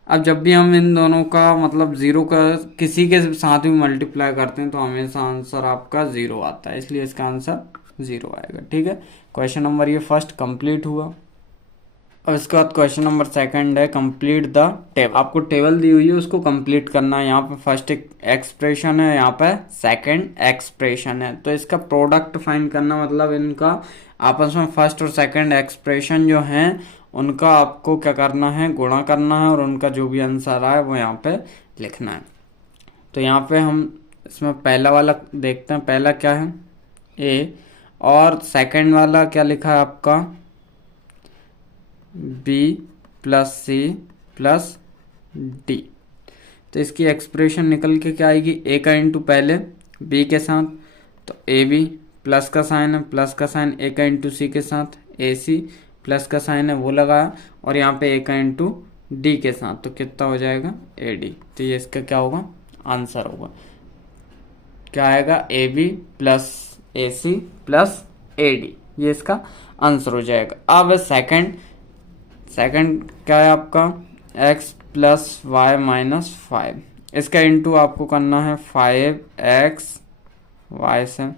अब जब भी हम इन दोनों का मतलब 0 का किसी के साथ भी मल्टीप्लाई करते हैं तो हमेशा आंसर आपका 0 आता है, इसलिए इसका आंसर 0 आएगा। ठीक है, क्वेश्चन नंबर ये फर्स्ट कंप्लीट हुआ। अब इसके बाद क्वेश्चन नंबर सेकंड है कंप्लीट द टेबल। आपको टेबल दी हुई है उसको कंप्लीट करना है। यहाँ पे फर्स्ट एक एक्सप्रेशन है, यहाँ पे सेकंड एक्सप्रेशन है, तो इसका प्रोडक्ट फाइंड करना, मतलब इनका आपस में फर्स्ट और सेकंड एक्सप्रेशन जो हैं उनका आपको क्या करना है, गुणा करना है और उनका जो भी आंसर आए वो यहाँ पे लिखना है। तो यहाँ पे हम इसमें पहला वाला देखते हैं, पहला क्या है ए, और सेकंड वाला क्या लिखा है आपका B plus C plus D. तो इसकी एक्सप्रेशन निकल के क्या आएगी, ए का इंटू पहले बी के साथ, तो ए बी, प्लस का साइन है, प्लस का साइन ए का इंटू सी के साथ, ए सी, प्लस का साइन है वो लगाया, और यहाँ पे ए का इंटू डी के साथ, तो कितना हो जाएगा ए डी। तो ये इसका क्या होगा, आंसर होगा, क्या आएगा A B plus A C plus A D, ये इसका आंसर हो जाएगा। अब सेकंड क्या है आपका x प्लस वाई माइनस 5, इसका इंटू आपको करना है 5x y से।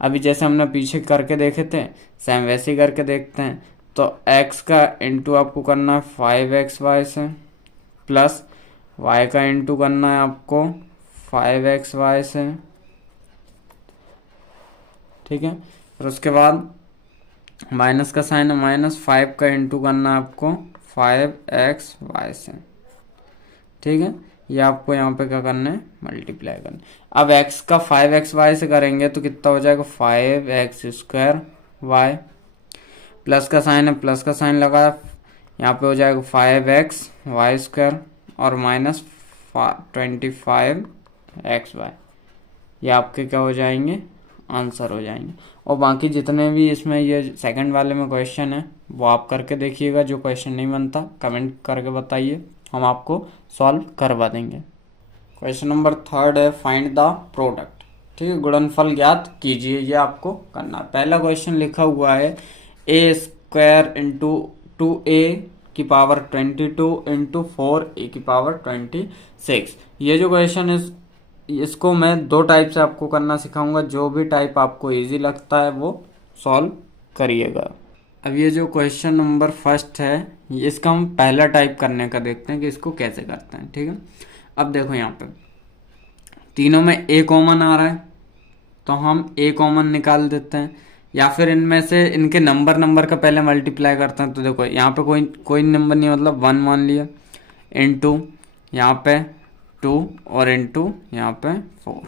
अभी जैसे हमने पीछे करके देखे थे सेम वैसे ही करके देखते हैं। तो x का इंटू आपको करना है 5xy से, प्लस y का इंटू करना है आपको 5xy से, ठीक है। फिर उसके बाद माइनस का साइन है, -5 का इंटू करना है आपको 5xy से, ठीक है। ये आपको यहाँ पे क्या करना है, मल्टीप्लाई करना है। अब x का 5xy से करेंगे तो कितना हो जाएगा 5x²y, प्लस का साइन है, प्लस का साइन लगाया, यहाँ पे हो जाएगा 5xy² और माइनस 25xy, ये आपके क्या हो जाएंगे, आंसर हो जाएंगे। और बाकी जितने भी इसमें ये सेकंड वाले में क्वेश्चन है वो आप करके देखिएगा, जो क्वेश्चन नहीं बनता कमेंट करके बताइए, हम आपको सॉल्व करवा देंगे। क्वेश्चन नंबर थर्ड है फाइंड द प्रोडक्ट, ठीक है, गुणनफल ज्ञात कीजिए, ये आपको करना है। पहला क्वेश्चन लिखा हुआ है a² into 2a⁻22 into 4a⁻26। ये जो क्वेश्चन है इसको मैं दो टाइप से आपको करना सिखाऊंगा, जो भी टाइप आपको इजी लगता है वो सॉल्व करिएगा। अब ये जो क्वेश्चन नंबर फर्स्ट है इसका हम पहला टाइप करने का देखते हैं कि इसको कैसे करते हैं, ठीक है। अब देखो यहाँ पे तीनों में ए कॉमन आ रहा है तो हम ए कॉमन निकाल देते हैं, या फिर इनमें से इनके नंबर का पहले मल्टीप्लाई करते हैं। तो देखो यहाँ पे कोई नंबर नहीं, मतलब 1 मान लिया, इंटू यहाँ पे 2 और इंटू यहाँ पे 4।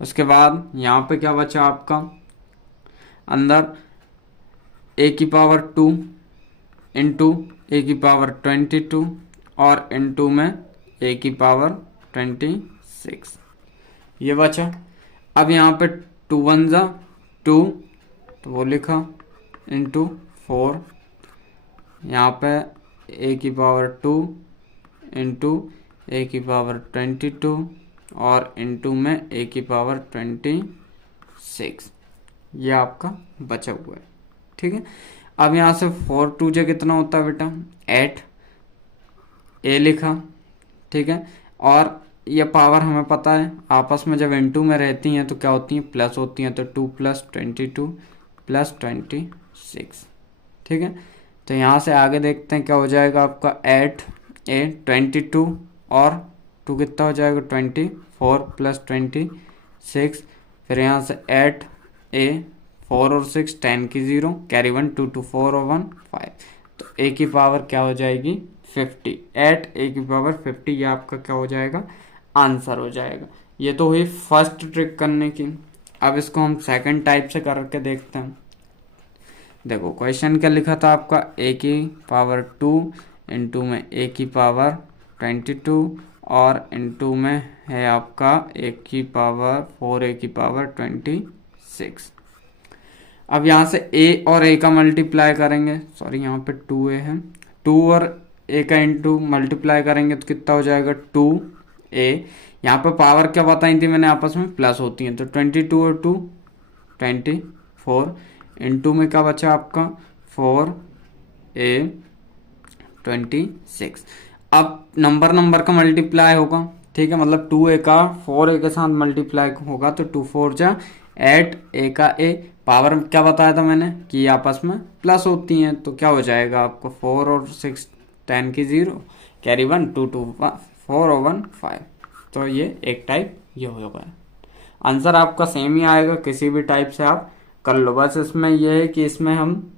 उसके बाद यहाँ पे क्या बचा आपका, अंदर a⁻2 इंटू a⁻22 और इंटू में a⁻26, ये बचा। अब यहाँ पे 2 1 जा 2, तो वो लिखा, इंटू 4, यहाँ पे a⁻2 इंटू a⁻22 और इंटू में a⁻26, ये आपका बचा हुआ है, ठीक है। अब यहाँ से 4 2 जा कितना होता है बेटा 8, a लिखा, ठीक है। और ये पावर हमें पता है आपस में जब इंटू में रहती हैं तो क्या होती हैं, प्लस होती हैं, तो 2 + 22 + 26, ठीक है। तो यहाँ से आगे देखते हैं क्या हो जाएगा आपका 8a 22 और 2 कितना हो जाएगा 24 + 26, फिर यहाँ से 8a 4 और 6 10 की 0 कैरी 1 2 2 4 और 1 5, तो a की पावर क्या हो जाएगी 50, 8 a⁻50, ये आपका क्या हो जाएगा आंसर हो जाएगा। ये तो हुई फर्स्ट ट्रिक करने की। अब इसको हम सेकंड टाइप से करके देखते हैं। देखो क्वेश्चन क्या लिखा था आपका a⁻2 इंटू में a⁻22 और इंटू में है आपका a⁻4a⁻26। अब यहाँ से a और a का मल्टीप्लाई करेंगे, सॉरी यहाँ पे 2a है, 2 और a का इंटू मल्टीप्लाई करेंगे तो कितना हो जाएगा 2a। यहाँ पे पावर क्या बताई थी मैंने, आपस में प्लस होती हैं, तो 22 और 2 24, इंटू में क्या बचा आपका 4a26। अब नंबर का मल्टीप्लाई होगा, ठीक है, मतलब 2a का 4a के साथ मल्टीप्लाई होगा, तो 2 4 जा 8 a का a, पावर क्या बताया था मैंने कि ये आपस में प्लस होती हैं, तो क्या हो जाएगा आपको 4 और 6 10 की 0, कैरी 1 2 2 4 और 1 5। तो ये एक टाइप ये होगा। आंसर आपका सेम ही आएगा, किसी भी टाइप से आप कर लो। बस इसमें यह है कि इसमें हम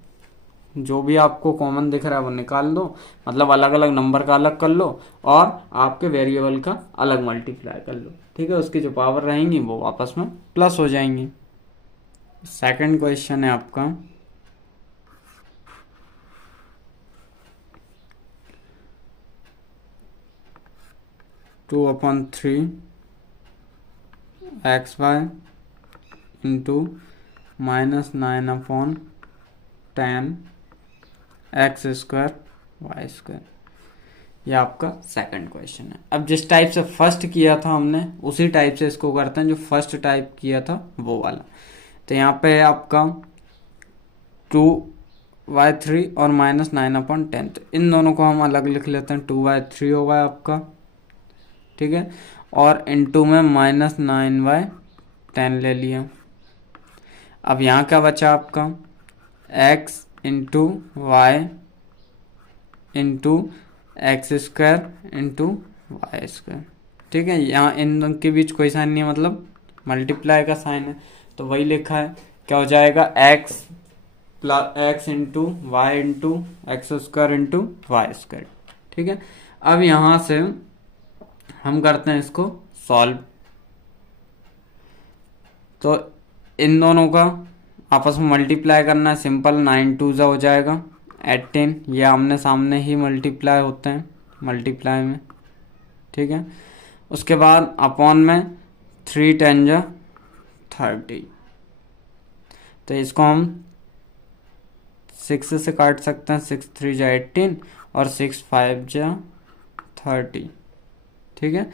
जो भी आपको कॉमन दिख रहा है वो निकाल दो, मतलब अलग अलग नंबर का अलग कर लो और आपके वेरिएबल का अलग मल्टीप्लाई कर लो, ठीक है। उसकी जो पावर रहेंगी वो आपस में प्लस हो जाएंगी। सेकंड क्वेश्चन है आपका 2/3 XY into -9/10 X square Y square. ये आपका सेकंड क्वेश्चन है। अब जिस टाइप से फर्स्ट किया था हमने उसी टाइप से इसको करते हैं, जो फर्स्ट टाइप किया था वो वाला। तो यहाँ पे है आपका 2/3 और -9/10, तो इन दोनों को हम अलग लिख लेते हैं। 2/3 होगा आपका, ठीक है, और इनटू में -9/10 ले लिया। अब यहाँ क्या बचा आपका x into Y into X square into Y square, ठीक है। यहाँ इन दोनों के बीच कोई साइन नहीं है, मतलब मल्टीप्लाई का साइन है, तो वही लिखा है। क्या हो जाएगा x plus X into Y into X square into Y square, ठीक है। अब यहाँ से हम करते हैं इसको सॉल्व। तो इन दोनों का आपस में मल्टीप्लाई करना है, सिंपल 9 2 हो जाएगा 18, ये आमने सामने ही मल्टीप्लाई होते हैं मल्टीप्लाई में, ठीक है। उसके बाद अपॉन में 3 10 जा 30, तो इसको हम 6 से काट सकते हैं, 6 3 जा 18 और 6 5 जा 30, ठीक है।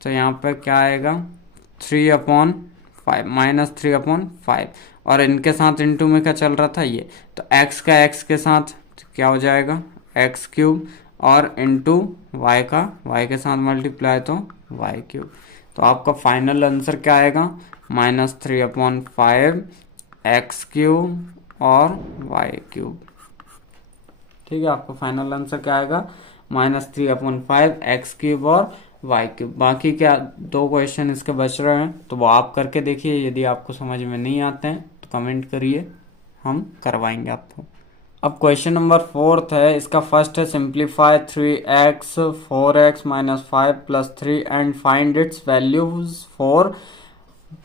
तो यहाँ पर क्या आएगा 3/5 -3/5, और इनके साथ इनटू में क्या चल रहा था ये, तो x का x के साथ तो क्या हो जाएगा x³ और इनटू y का y के साथ मल्टीप्लाई तो y³। तो आपका फाइनल आंसर क्या आएगा -3/5 x³ और y³, ठीक है। आपका फाइनल आंसर क्या आएगा -3/5 x³ और y³। बाकी क्या 2 क्वेश्चन इसके बच रहे हैं, तो वो आप करके देखिए। यदि आपको समझ में नहीं आते हैं तो कमेंट करिए, हम करवाएंगे आपको। अब क्वेश्चन नंबर 4 है, इसका फर्स्ट है simplify 3x 4x -5 + 3 and find its values for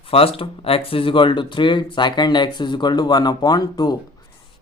first x = 3, second x = 1/2।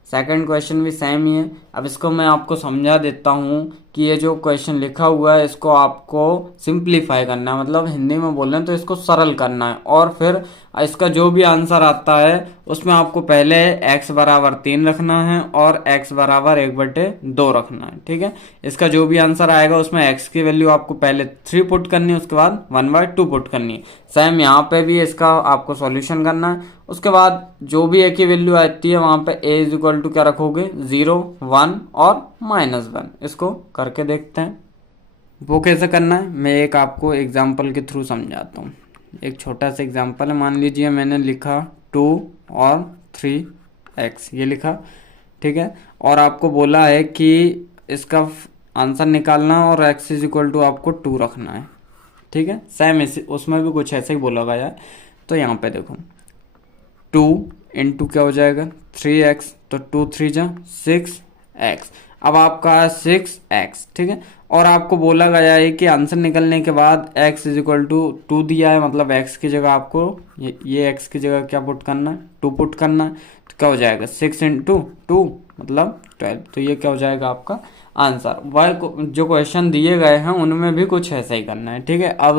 Second question भी सेम ही है। अब इसको मैं आपको समझा देता हूँ कि ये जो क्वेश्चन लिखा हुआ है इसको आपको सिंप्लीफाई करना है, मतलब हिंदी में बोल रहे हैं तो इसको सरल करना है, और फिर इसका जो भी आंसर आता है उसमें आपको पहले x = 3 रखना है और x = 1/2 रखना है, ठीक है। इसका जो भी आंसर आएगा उसमें x की वैल्यू आपको पहले 3 पुट करनी है, उसके बाद 1/2 पुट करनी है। सेम यहाँ पे भी इसका आपको सॉल्यूशन करना है। उसके बाद जो भी एक ही वैल्यू आती है वहां पे a = क्या रखोगे 0 1 और -1। इसको करके देखते हैं वो कैसे करना है। मैं एक आपको एग्जांपल के थ्रू समझाता हूँ। एक छोटा सा एग्जांपल है, मान लीजिए मैंने लिखा 2 और 3x ये लिखा, ठीक है, और आपको बोला है कि इसका आंसर निकालना और x = आपको 2 रखना है, ठीक है। सेम उसमें भी कुछ ऐसे ही बोला गया है। तो यहाँ पे देखो 2 इंटू क्या हो जाएगा 3x, तो 2 3 जा 6x। अब आपका 6x, ठीक है, और आपको बोला गया है कि आंसर निकलने के बाद x = 2 दिया है, मतलब x की जगह आपको ये x की जगह क्या पुट करना है 2 पुट करना है। तो क्या हो जाएगा 6 × 2 मतलब 12। तो ये क्या हो जाएगा आपका आंसर। वह जो क्वेश्चन दिए गए हैं उनमें भी कुछ ऐसा ही करना है, ठीक है। अब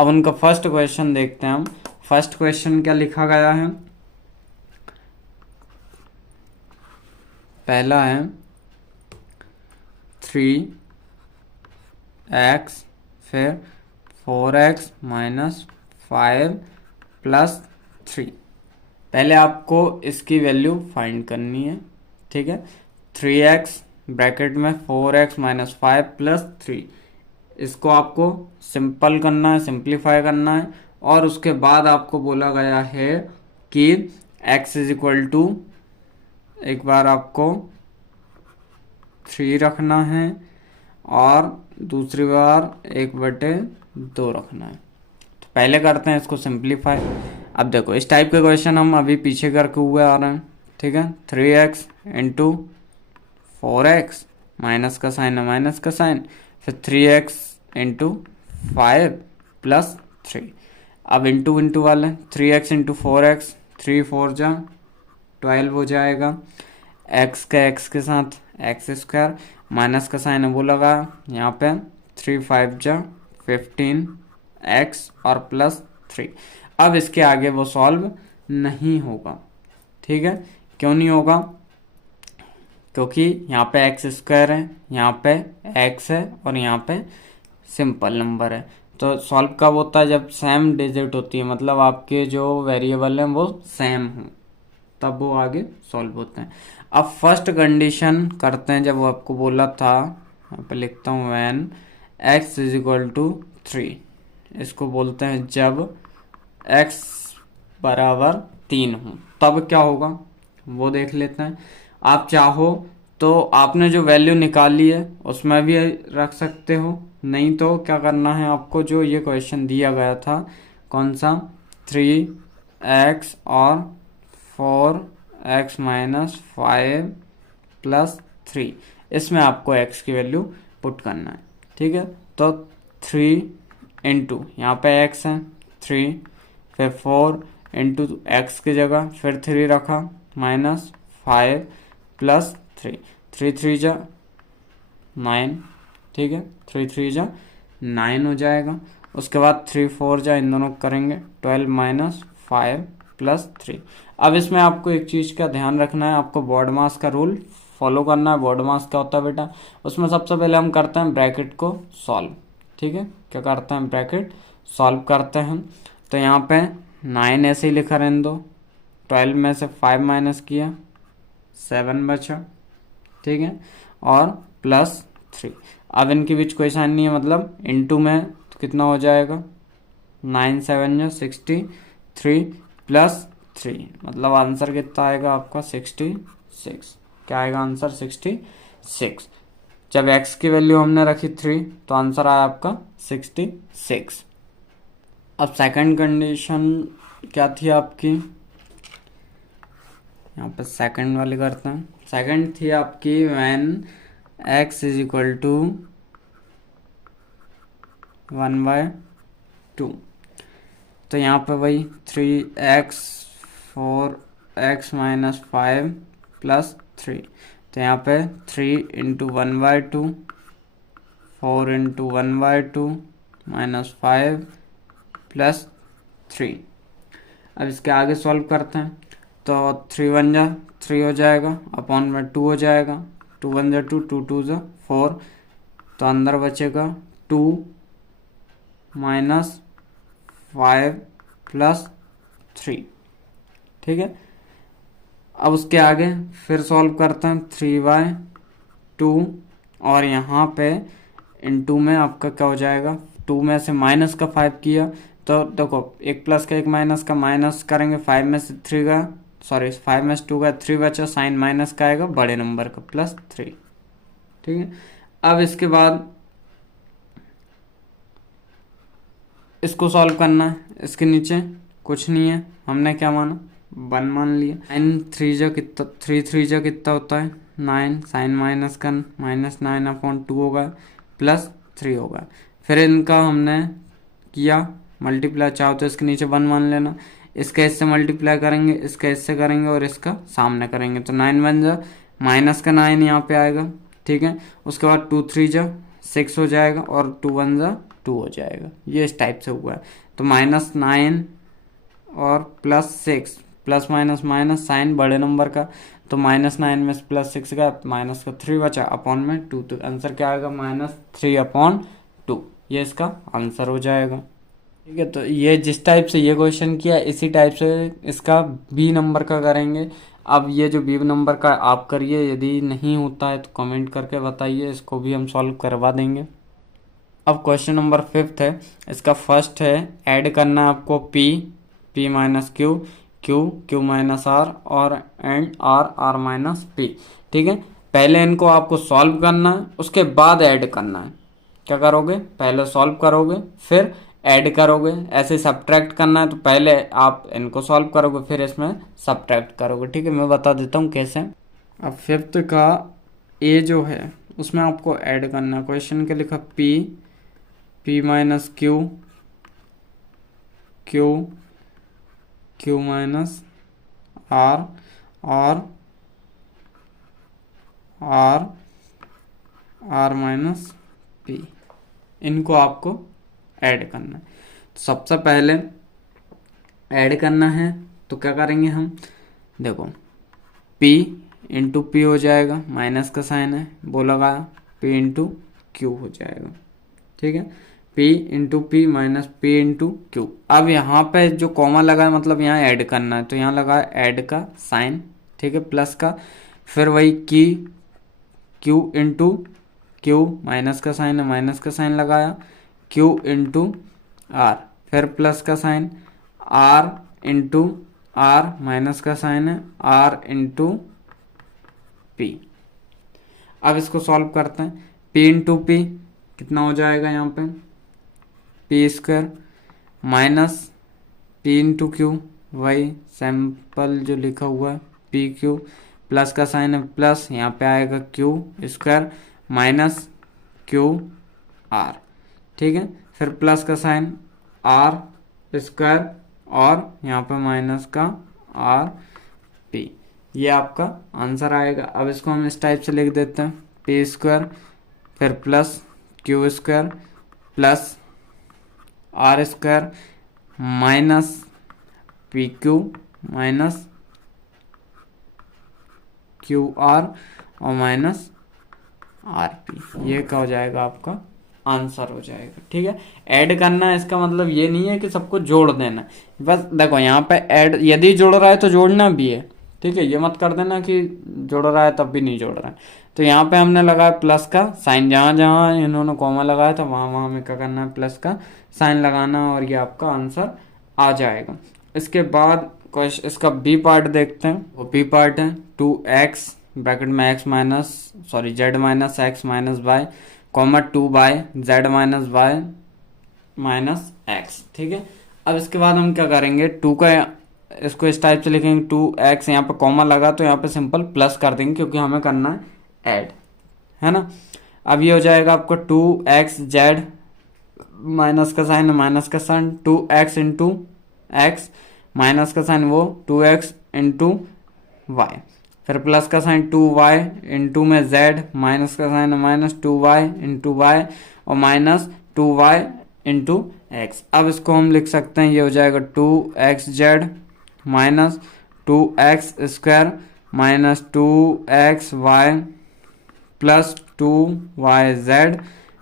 उनका फर्स्ट क्वेश्चन देखते हैं हम। फर्स्ट क्वेश्चन क्या लिखा गया है, पहला है 3x फिर 4x -5 + 3। पहले आपको इसकी वैल्यू फाइंड करनी है, ठीक है। 3x ब्रैकेट में 4x -5 + 3, इसको आपको सिंपल करना है, सिंप्लीफाई करना है, और उसके बाद आपको बोला गया है कि x इज इक्वल टू, एक बार आपको 3 रखना है और दूसरी बार 1/2 रखना है। तो पहले करते हैं इसको सिंप्लीफाई। अब देखो इस टाइप के क्वेश्चन हम अभी पीछे करके हुए आ रहे हैं, ठीक है। 3x इंटू 4x, माइनस का साइन है माइनस का साइन, फिर 3x इंटू 5 प्लस 3। अब इंटू इंटू वाले 3x इंटू 4x, 3 4 जा 12 हो जाएगा। x का x के साथ एक्स स्क्वायर, माइनस का साइन है वो लगा यहाँ पे, 3 5 जा 15x और प्लस 3। अब इसके आगे वो सॉल्व नहीं होगा, ठीक है। क्यों नहीं होगा? क्योंकि यहाँ पे एक्स स्क्वायर है, यहाँ पे एक्स है और यहाँ पे सिंपल नंबर है। तो सॉल्व कब होता है? जब सेम डिजिट होती है, मतलब आपके जो वेरिएबल हैं वो सेम हो, तब वो आगे सॉल्व होते हैं। अब फर्स्ट कंडीशन करते हैं, जब वो आपको बोला था, यहाँ पे लिखता हूँ when x is equal to 3, इसको बोलते हैं जब x बराबर 3 हो, तब क्या होगा वो देख लेते हैं। आप चाहो तो आपने जो वैल्यू निकाली है उसमें भी रख सकते हो, नहीं तो क्या करना है आपको, जो ये क्वेश्चन दिया गया था कौन सा, 3x और 4x माइनस 5 प्लस 3, इसमें आपको x की वैल्यू पुट करना है, ठीक है। तो 3 इंटू यहाँ पे x है 3, फिर 4 इंटू एक्स की जगह फिर 3 रखा, माइनस 5 प्लस 3, 3 3 जा 9, ठीक है, 3 3 जा 9 हो जाएगा। उसके बाद 3 4 जा, इन दोनों करेंगे 12 माइनस 5 प्लस 3। अब इसमें आपको एक चीज़ का ध्यान रखना है, आपको बॉड मास का रूल फॉलो करना है। बॉड मास क्या होता है बेटा? उसमें सबसे पहले हम करते हैं ब्रैकेट को सॉल्व, ठीक है। क्या करते हैं? ब्रैकेट सॉल्व करते हैं। तो यहाँ पे 9 ऐसे ही लिखा रहने दो, 12 में से 5 माइनस किया 7 बचा, ठीक है, और प्लस 3। अब इनके बीच कोई साइन नहीं है, मतलब इनटू में तो कितना हो जाएगा, 9 7 जो 63 प्लस 3, मतलब आंसर कितना आएगा आपका 66। क्या आएगा आंसर? 66। जब x की वैल्यू हमने रखी 3 तो आंसर आया आपका 66। अब सेकंड कंडीशन क्या थी आपकी, यहाँ पे सेकंड वाली करते हैं। सेकंड थी आपकी when x is equal to 1/2। तो यहाँ पे वही 3x 4x माइनस 5 प्लस 3, तो यहाँ पे 3 इंटू 1/2, 4 इंटू 1/2 माइनस 5 प्लस 3। अब इसके आगे सॉल्व करते हैं। तो 3 1 जा 3 हो जाएगा, अपॉन में 2 हो जाएगा, 2 1 जा 2, 2 2 जा 4, तो अंदर बचेगा 2 माइनस 5 प्लस 3, ठीक है। अब उसके आगे फिर सॉल्व करते हैं, 3/2 और यहाँ पे इनटू में आपका क्या हो जाएगा, 2 में से माइनस का 5 किया, तो देखो एक प्लस का एक माइनस का माइनस करेंगे, 5 में से 3 का, सॉरी 5 में से 2 का 3 बचा, साइन माइनस का आएगा बड़े नंबर का प्लस 3, ठीक है। अब इसके बाद इसको सॉल्व करना है। इसके नीचे कुछ नहीं है, हमने क्या माना 1 मान लिया। 9 3 जा कितना, 3 3 जा कितना होता है 9, साइन माइनस का माइनस 9 अपॉन 2 होगा प्लस 3 होगा। फिर इनका हमने किया मल्टीप्लाई, चाहो तो इसके नीचे 1 मान लेना, इसका इससे मल्टीप्लाई करेंगे, इसका इससे करेंगे और इसका सामने करेंगे, तो 9 बन जा माइनस का 9 यहाँ पे आएगा, ठीक है। उसके बाद 2 3 जा 6 हो जाएगा और 2 1 जा 2 हो जाएगा। ये इस टाइप से हुआ है। तो -9 और +6, प्लस माइनस माइनस, साइन बड़े नंबर का, तो -9 में +6 का माइनस का 3 बचा, अपॉन में 2, तो आंसर क्या आएगा -3/2। ये इसका आंसर हो जाएगा, ठीक है। तो ये जिस टाइप से ये क्वेश्चन किया, इसी टाइप से इसका बी नंबर का करेंगे। अब ये जो बी नंबर का आप करिए, यदि नहीं होता है तो कमेंट करके बताइए, इसको भी हम सॉल्व करवा देंगे। अब क्वेश्चन नंबर 5 है, इसका फर्स्ट है ऐड करना है आपको p minus Q, Q minus R और एंड आर माइनस पी। ठीक है, पहले इनको आपको सॉल्व करना है, उसके बाद ऐड करना है। क्या करोगे, पहले सॉल्व करोगे फिर ऐड करोगे, ऐसे सब्ट्रैक्ट करना है। तो पहले आप इनको सॉल्व करोगे फिर इसमें सब्ट्रैक्ट करोगे। ठीक है, मैं बता देता हूँ कैसे। अब फिफ्थ का ए जो है उसमें आपको ऐड करना है। क्वेश्चन के लिखा P minus Q, Q minus R और आर माइनस पी, इनको आपको ऐड करना है। तो सबसे पहले ऐड करना है तो क्या करेंगे हम, देखो P इंटू पी हो जाएगा, माइनस का साइन है वो लगाया, P इंटू क्यू हो जाएगा। ठीक है, P into P minus P into Q. अब यहाँ पे जो कॉमा लगा है मतलब यहाँ ऐड करना है, तो यहाँ लगा ऐड का साइन, ठीक है, प्लस का, फिर वही की Q इंटू क्यू, माइनस का साइन है, माइनस का साइन लगाया, Q इंटू आर, फिर प्लस का sign, R into R, minus का साइन है, R इंटू पी। अब इसको सॉल्व करते हैं। P इंटू पी कितना हो जाएगा यहाँ पे, P square minus P into Q, वही सैंपल जो लिखा हुआ है पी क्यू, प्लस का साइन है प्लस, यहाँ पे आएगा Q square minus Q are. ठीक है, फिर प्लस का साइन आर स्क्वायर और यहाँ पे माइनस का आर पी। ये आपका आंसर आएगा। अब इसको हम इस टाइप से लिख देते हैं, पी स्क्वायर फिर plus Q square plus R square minus P Q minus Q R और माइनस आर पी। ये क्या हो जाएगा, आपका आंसर हो जाएगा। ठीक है, ऐड करना है, इसका मतलब ये नहीं है कि सबको जोड़ देना, बस देखो यहाँ पे ऐड यदि जोड़ रहा है तो जोड़ना भी है। ठीक है, ये मत कर देना कि जोड़ रहा है तब भी नहीं जोड़ रहा है। तो यहाँ पे हमने लगाया प्लस का साइन, जहाँ जहाँ इन्होंने कॉमा लगाया था वहाँ वहाँ हमें क्या करना है, प्लस का साइन लगाना, और ये आपका आंसर आ जाएगा। इसके बाद क्वेश्चन इसका बी पार्ट देखते हैं। वो बी पार्ट है 2x ब्रैकेट में x minus z minus x minus Y comma 2 by z minus Y minus x। ठीक है, अब इसके बाद हम क्या करेंगे, 2 का इसको इस टाइप से लिखेंगे 2x, यहाँ पे कॉमा लगा तो यहाँ पे सिंपल प्लस कर देंगे क्योंकि हमें करना है ऐड, है ना। अब ये हो जाएगा आपका 2x z माइनस का साइन माइनस का sign 2x into X minus का साइन वो 2x इंटू वाई, फिर प्लस का साइन 2y इंटू में z माइनस का sign minus 2y into Y और माइनस 2y इंटू एक्स। अब इसको हम लिख सकते हैं, ये हो जाएगा 2xz minus 2x square minus 2xy plus 2yz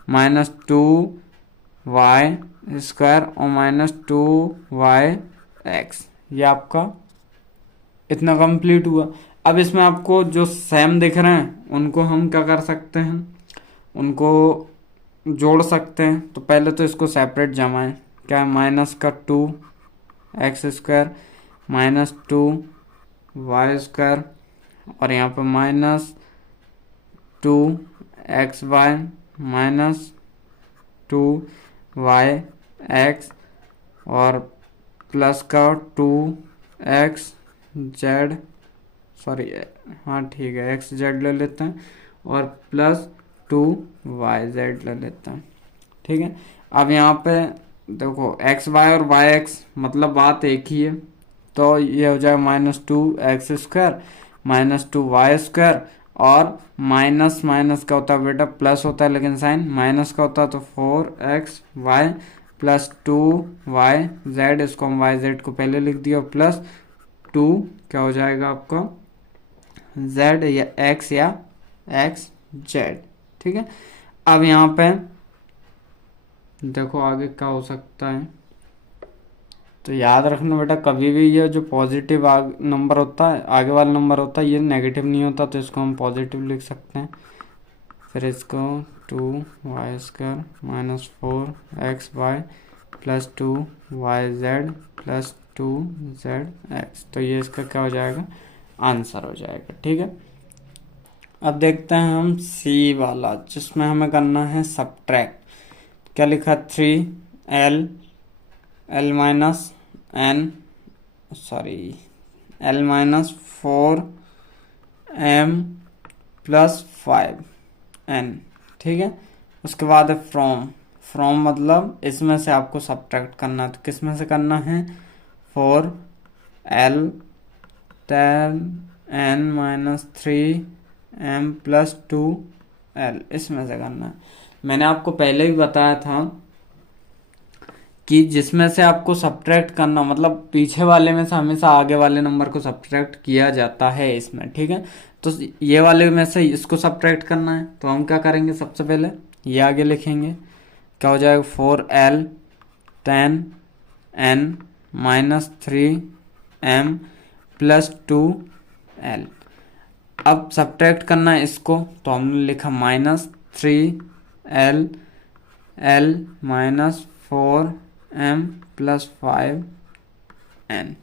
minus 2y square और माइनस 2yx। ये आपका इतना कंप्लीट हुआ। अब इसमें आपको जो सेम दिख रहे हैं उनको हम क्या कर सकते हैं, उनको जोड़ सकते हैं। तो पहले तो इसको सेपरेट जमाएं, क्या है, माइनस का 2x square minus 2y square और यहाँ पे माइनस 2xy माइनस 2yx और प्लस का 2xz, सॉरी हाँ ठीक है xz ले लेते हैं और प्लस 2yz ले लेते हैं। ठीक है, अब यहाँ पे देखो xy और yx मतलब बात एक ही है, तो ये हो जाएगा minus 2x square minus 2y square और माइनस माइनस का होता है बेटा प्लस होता है, लेकिन साइन माइनस का होता है, तो 4xy प्लस 2yz, इसको हम yz को पहले लिख दिया, प्लस 2 क्या हो जाएगा आपका z या x या xz। ठीक है, अब यहाँ पे देखो आगे क्या हो सकता है, तो याद रखना बेटा कभी भी ये जो पॉजिटिव नंबर होता है, आगे वाला नंबर होता है, ये नेगेटिव नहीं होता, तो इसको हम पॉजिटिव लिख सकते हैं। फिर इसको 2y square minus 4xy plus 2yz plus 2zx। तो ये इसका क्या हो जाएगा, आंसर हो जाएगा। ठीक है, अब देखते हैं हम सी वाला, जिसमें हमें करना है सब्ट्रैक्ट। क्या लिखा, 3l l minus n sorry l minus 4m plus 5n। ठीक है, उसके बाद है फ्रॉम। फ्रॉम मतलब इसमें से आपको सब्ट्रैक्ट करना है, तो किस में से करना है, 4l 10n minus 3m plus 2l, इसमें से करना है। मैंने आपको पहले भी बताया था कि जिसमें से आपको सब्ट्रैक्ट करना, मतलब पीछे वाले में से हमेशा आगे वाले नंबर को सब्ट्रैक्ट किया जाता है इसमें। ठीक है, तो ये वाले में से इसको सब्ट्रैक्ट करना है, तो हम क्या करेंगे, सबसे पहले ये आगे लिखेंगे। क्या हो जाएगा, 4l 10n minus 3m plus 2l। अब सब्ट्रैक्ट करना है इसको, तो हमने लिखा minus 3l l minus 4m plus 5n।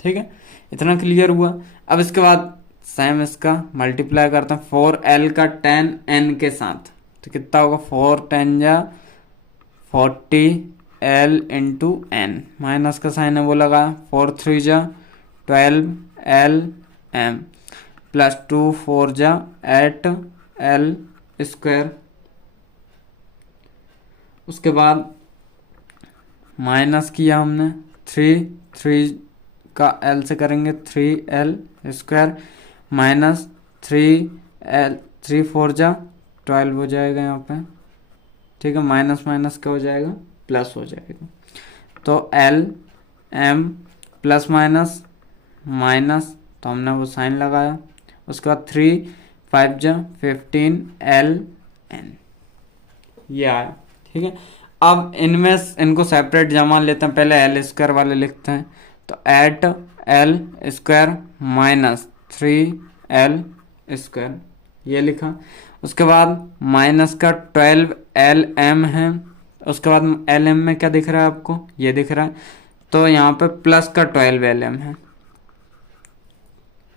ठीक है, इतना क्लियर हुआ। अब इसके बाद सेम इसका मल्टीप्लाई करते हैं 4l का 10n के साथ, तो कितना होगा, 4 10 जा 40l इंटू n, माइनस का साइन है वो लगा, 4 3 जा 12l m प्लस 2 4 जा 8l स्क्वायर। उसके बाद माइनस किया हमने 3 का l से करेंगे 3l स्क्वायर माइनस 3l 3 4 जा 12 हो जाएगा यहाँ पे। ठीक है, माइनस माइनस क्या हो जाएगा, प्लस हो जाएगा। तो l m plus minus minus, तो हमने वो साइन लगाया। उसके बाद 3 5 जा 15l n, ये आया। ठीक है, अब इनमें इनको सेपरेट जमा लेते हैं। पहले एल स्क्वायर वाले लिखते हैं, तो 8l square minus 3l square, ये लिखा। उसके बाद माइनस का 12lm है। उसके बाद lm में क्या दिख रहा है आपको, ये दिख रहा है, तो यहाँ पे प्लस का 12lm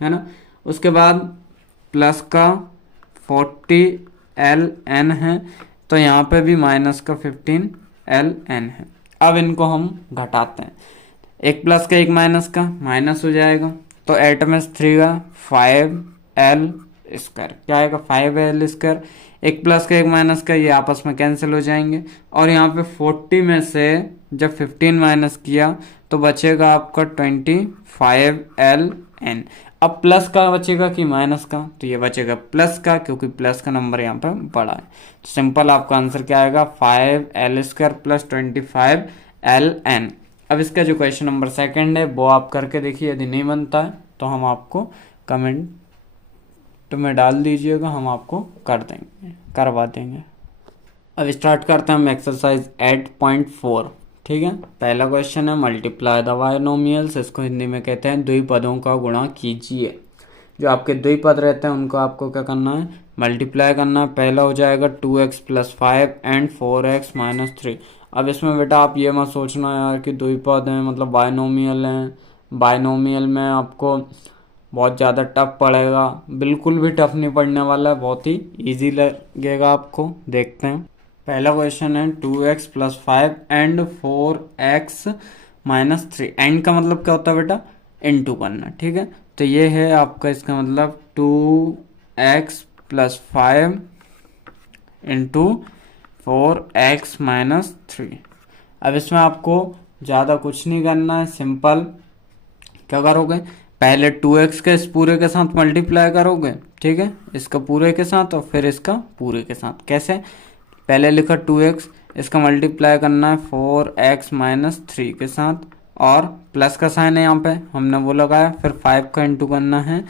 है ना। उसके बाद प्लस का 40ln है, तो यहाँ पे भी माइनस का 15ln है। अब इनको हम घटाते हैं, एक प्लस का एक माइनस का माइनस हो जाएगा, तो 8 में 3 का 5l स्क्वायर, क्या आएगा 5l स्क्वायर। एक प्लस का एक माइनस का, ये आपस में कैंसिल हो जाएंगे। और यहाँ पे 40 में से जब 15 माइनस किया तो बचेगा आपका 25ln। अब प्लस का बचेगा कि माइनस का, तो ये बचेगा प्लस का, क्योंकि प्लस का नंबर यहाँ पे बड़ा है। तो सिंपल आपका आंसर क्या आएगा, 5l स्क्वायर प्लस 25ln। अब इसका जो क्वेश्चन नंबर सेकंड है वो आप करके देखिए, यदि नहीं बनता है तो हम आपको कमेंट में डाल दीजिएगा, हम आपको करवा देंगे। अब स्टार्ट करते हैं हम एक्सरसाइज 8.4। ठीक है, पहला क्वेश्चन है मल्टीप्लाई द बायनोमियल्स, इसको हिंदी में कहते हैं द्विपदों का गुणा कीजिए। जो आपके द्विपद रहते हैं उनको आपको क्या करना है, मल्टीप्लाई करना है। पहला हो जाएगा 2x plus 5 and 4x minus 3। अब इसमें बेटा आप ये मत सोचना यार कि द्विपद हैं मतलब बायनोमियल हैं, बायनोमियल में आपको बहुत ज़्यादा टफ पड़ेगा। बिल्कुल भी टफ नहीं पड़ने वाला है, बहुत ही इजी लगेगा आपको। देखते हैं, पहला क्वेश्चन है 2x plus 5 and 4x minus 3। And का मतलब क्या होता है बेटा, इनटू करना। ठीक है, तो ये है आपका इसका मतलब 2x plus 5 into 4x minus 3। अब इसमें आपको ज़्यादा कुछ नहीं करना है, सिंपल क्या करोगे, पहले 2x के इस पूरे के साथ मल्टीप्लाई करोगे। ठीक है, इसका पूरे के साथ और फिर इसका पूरे के साथ। कैसे, पहले लिखा 2x, इसका मल्टीप्लाई करना है 4x माइनस 3 के साथ, और प्लस का साइन है यहाँ पे हमने वो लगाया, फिर 5 का इंटू करना है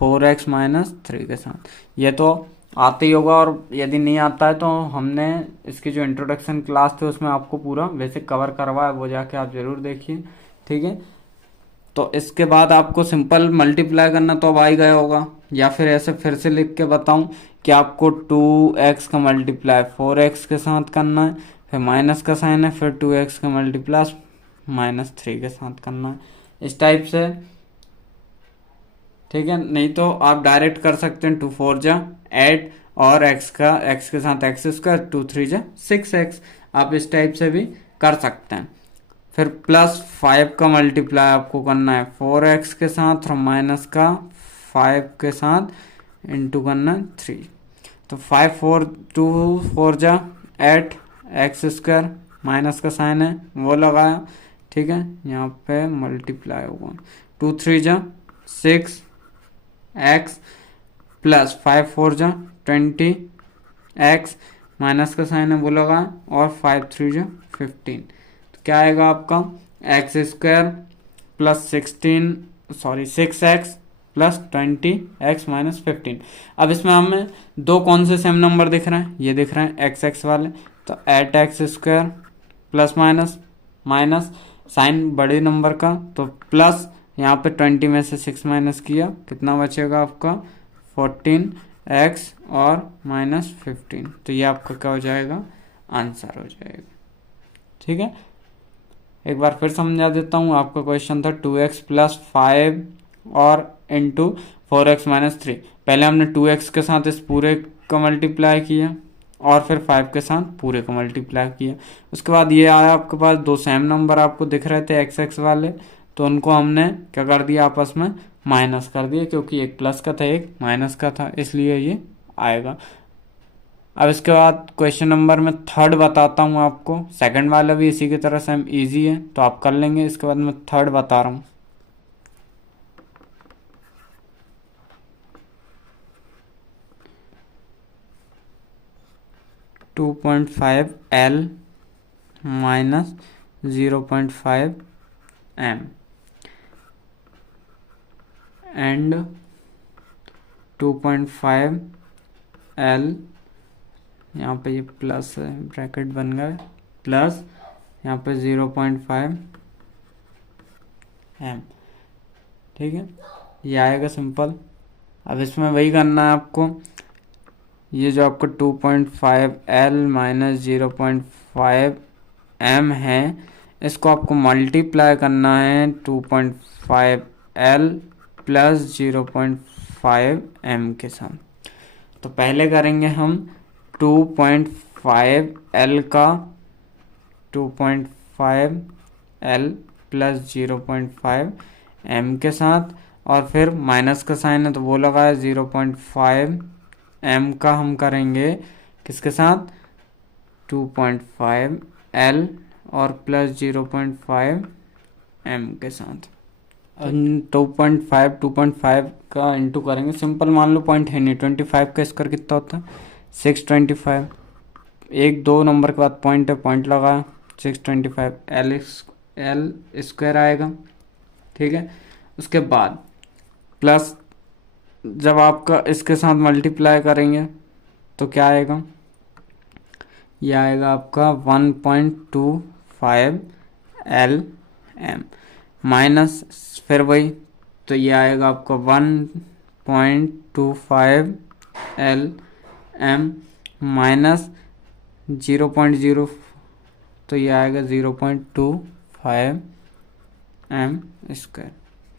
4x माइनस 3 के साथ। ये तो आते ही होगा, और यदि नहीं आता है तो हमने इसकी जो इंट्रोडक्शन क्लास थी उसमें आपको पूरा बेसिक कवर करवाया, वो जाके आप जरूर देखिए। ठीक है, तो इसके बाद आपको सिंपल मल्टीप्लाई करना तो अब आ ही गया होगा, या फिर ऐसे फिर से लिख के बताऊं कि आपको 2x का मल्टीप्लाई 4x के साथ करना है, फिर माइनस का साइन है, फिर 2x का मल्टीप्लाई -3 के साथ करना है, इस टाइप से। ठीक है, नहीं तो आप डायरेक्ट कर सकते हैं 2 4 जा 8 और x के साथ x², 2 3 जा 6x, आप इस टाइप से भी कर सकते हैं। फिर +5 का मल्टीप्लाई आपको करना है 4x के साथ और माइनस का 5 के साथ इंटू करना है 3। तो 5 4 2 4 जा 8 x², माइनस का साइन है वो लगाया। ठीक है, यहाँ पे मल्टीप्लाई होगा 2 3 जा 6 x प्लस 5 4 जा 20 x, माइनस का साइन है वो लगा, और 5 3 जा 15। तो क्या आएगा आपका x² plus 6x plus 20x minus 15। अब इसमें हमें दो कौन से सेम नंबर दिख रहे हैं, ये दिख रहे हैं x वाले, तो 8x² प्लस माइनस साइन बड़े नंबर का, तो प्लस यहाँ पे 20 में से 6 माइनस किया, कितना बचेगा आपका 14x और माइनस 15। तो ये आपका क्या हो जाएगा, आंसर हो जाएगा। ठीक है, एक बार फिर समझा देता हूँ। आपका क्वेश्चन था 2x प्लस 5 और इंटू 4x माइनस 3। पहले हमने 2x के साथ इस पूरे का मल्टीप्लाई किया और फिर 5 के साथ पूरे का मल्टीप्लाई किया। उसके बाद ये आया आपके पास दो सेम नंबर आपको दिख रहे थे x वाले, तो उनको हमने क्या कर दिया, आपस में माइनस कर दिया, क्योंकि एक प्लस का था एक माइनस का था, इसलिए ये आएगा। अब इसके बाद क्वेश्चन नंबर में थर्ड बताता हूँ आपको। सेकंड वाला भी इसी की तरह सेम इजी है, तो आप कर लेंगे। इसके बाद मैं थर्ड बता रहा हूँ। -2.5L minus 0.5M and 2.5L, यहाँ पे ये प्लस है, ब्रैकेट बन गए, प्लस यहाँ पे 0.5M। ठीक है, ये आएगा सिंपल। अब इसमें वही करना है आपको, ये जो आपका 2.5L माइनस 0.5M है, इसको आपको मल्टीप्लाई करना है 2.5L प्लस 0.5M के साथ। तो पहले करेंगे हम 2.5L का 2.5L प्लस 0.5M के साथ, और फिर माइनस का साइन है तो वो लगाया 0.5M का हम करेंगे किसके साथ, 2.5L और प्लस 0.5M के साथ। 2.5 का इंटू करेंगे, सिंपल मान लो, पॉइंट है नहीं, 25 का स्क्वायर कितना होता है 625, एक दो नंबर के बाद पॉइंट है, पॉइंट लगा 625 L स्क्वायर आएगा। ठीक है, उसके बाद प्लस जब आपका इसके साथ मल्टीप्लाई करेंगे तो क्या आएगा, ये आएगा आपका 1.25Lm माइनस, फिर वही, तो ये आएगा आपका 1.25Lm माइनस 0.0, तो ये आएगा 0.25M स्क्वायर।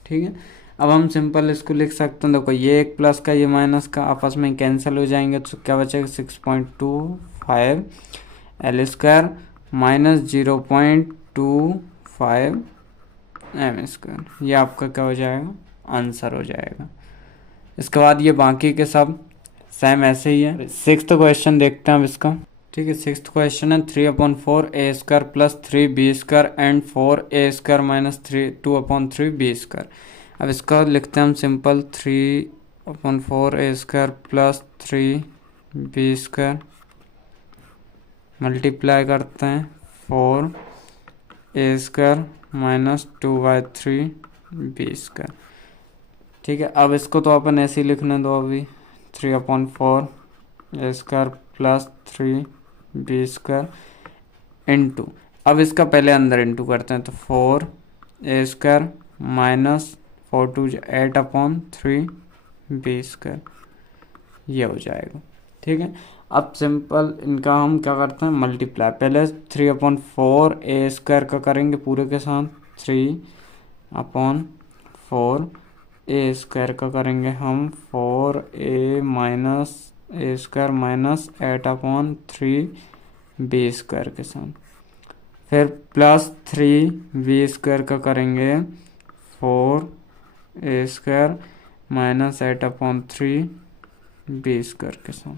ठीक है, अब हम सिंपल इसको लिख सकते हैं, देखो ये एक प्लस का ये माइनस का आपस में कैंसिल हो जाएंगे, तो क्या बचेगा 6.25L square minus 0.25M square. ये आपका क्या हो जाएगा, आंसर हो जाएगा। इसके बाद ये बाकी के सब सेम ऐसे ही है। सिक्स्थ क्वेश्चन देखते हैं अब इसका। ठीक है, सिक्स्थ क्वेश्चन है 3/4A² plus 3B² and 4A² minus 2/3B²। अब इसका लिखते हैं हम simple, 3/4A² plus 3B² multiply करते हैं 4A² माइनस 2/3B²। ठीक है, अब इसको तो अपन ऐसे ही लिखने दो अभी, 3/4A² प्लस 3B² इंटू, अब इसका पहले अंदर इंटू करते हैं, तो 4A² माइनस 4 2 8/3B², ये हो जाएगा। ठीक है। अब सिंपल इनका हम क्या करते हैं, मल्टीप्लाई। पहले 3/4 a² का करेंगे पूरे के साथ, 3/4 a² का करेंगे हम 4a minus a² minus 8/3 b² के साथ। फिर प्लस 3b² का करेंगे 4a² माइनस 8/3 b² के साथ।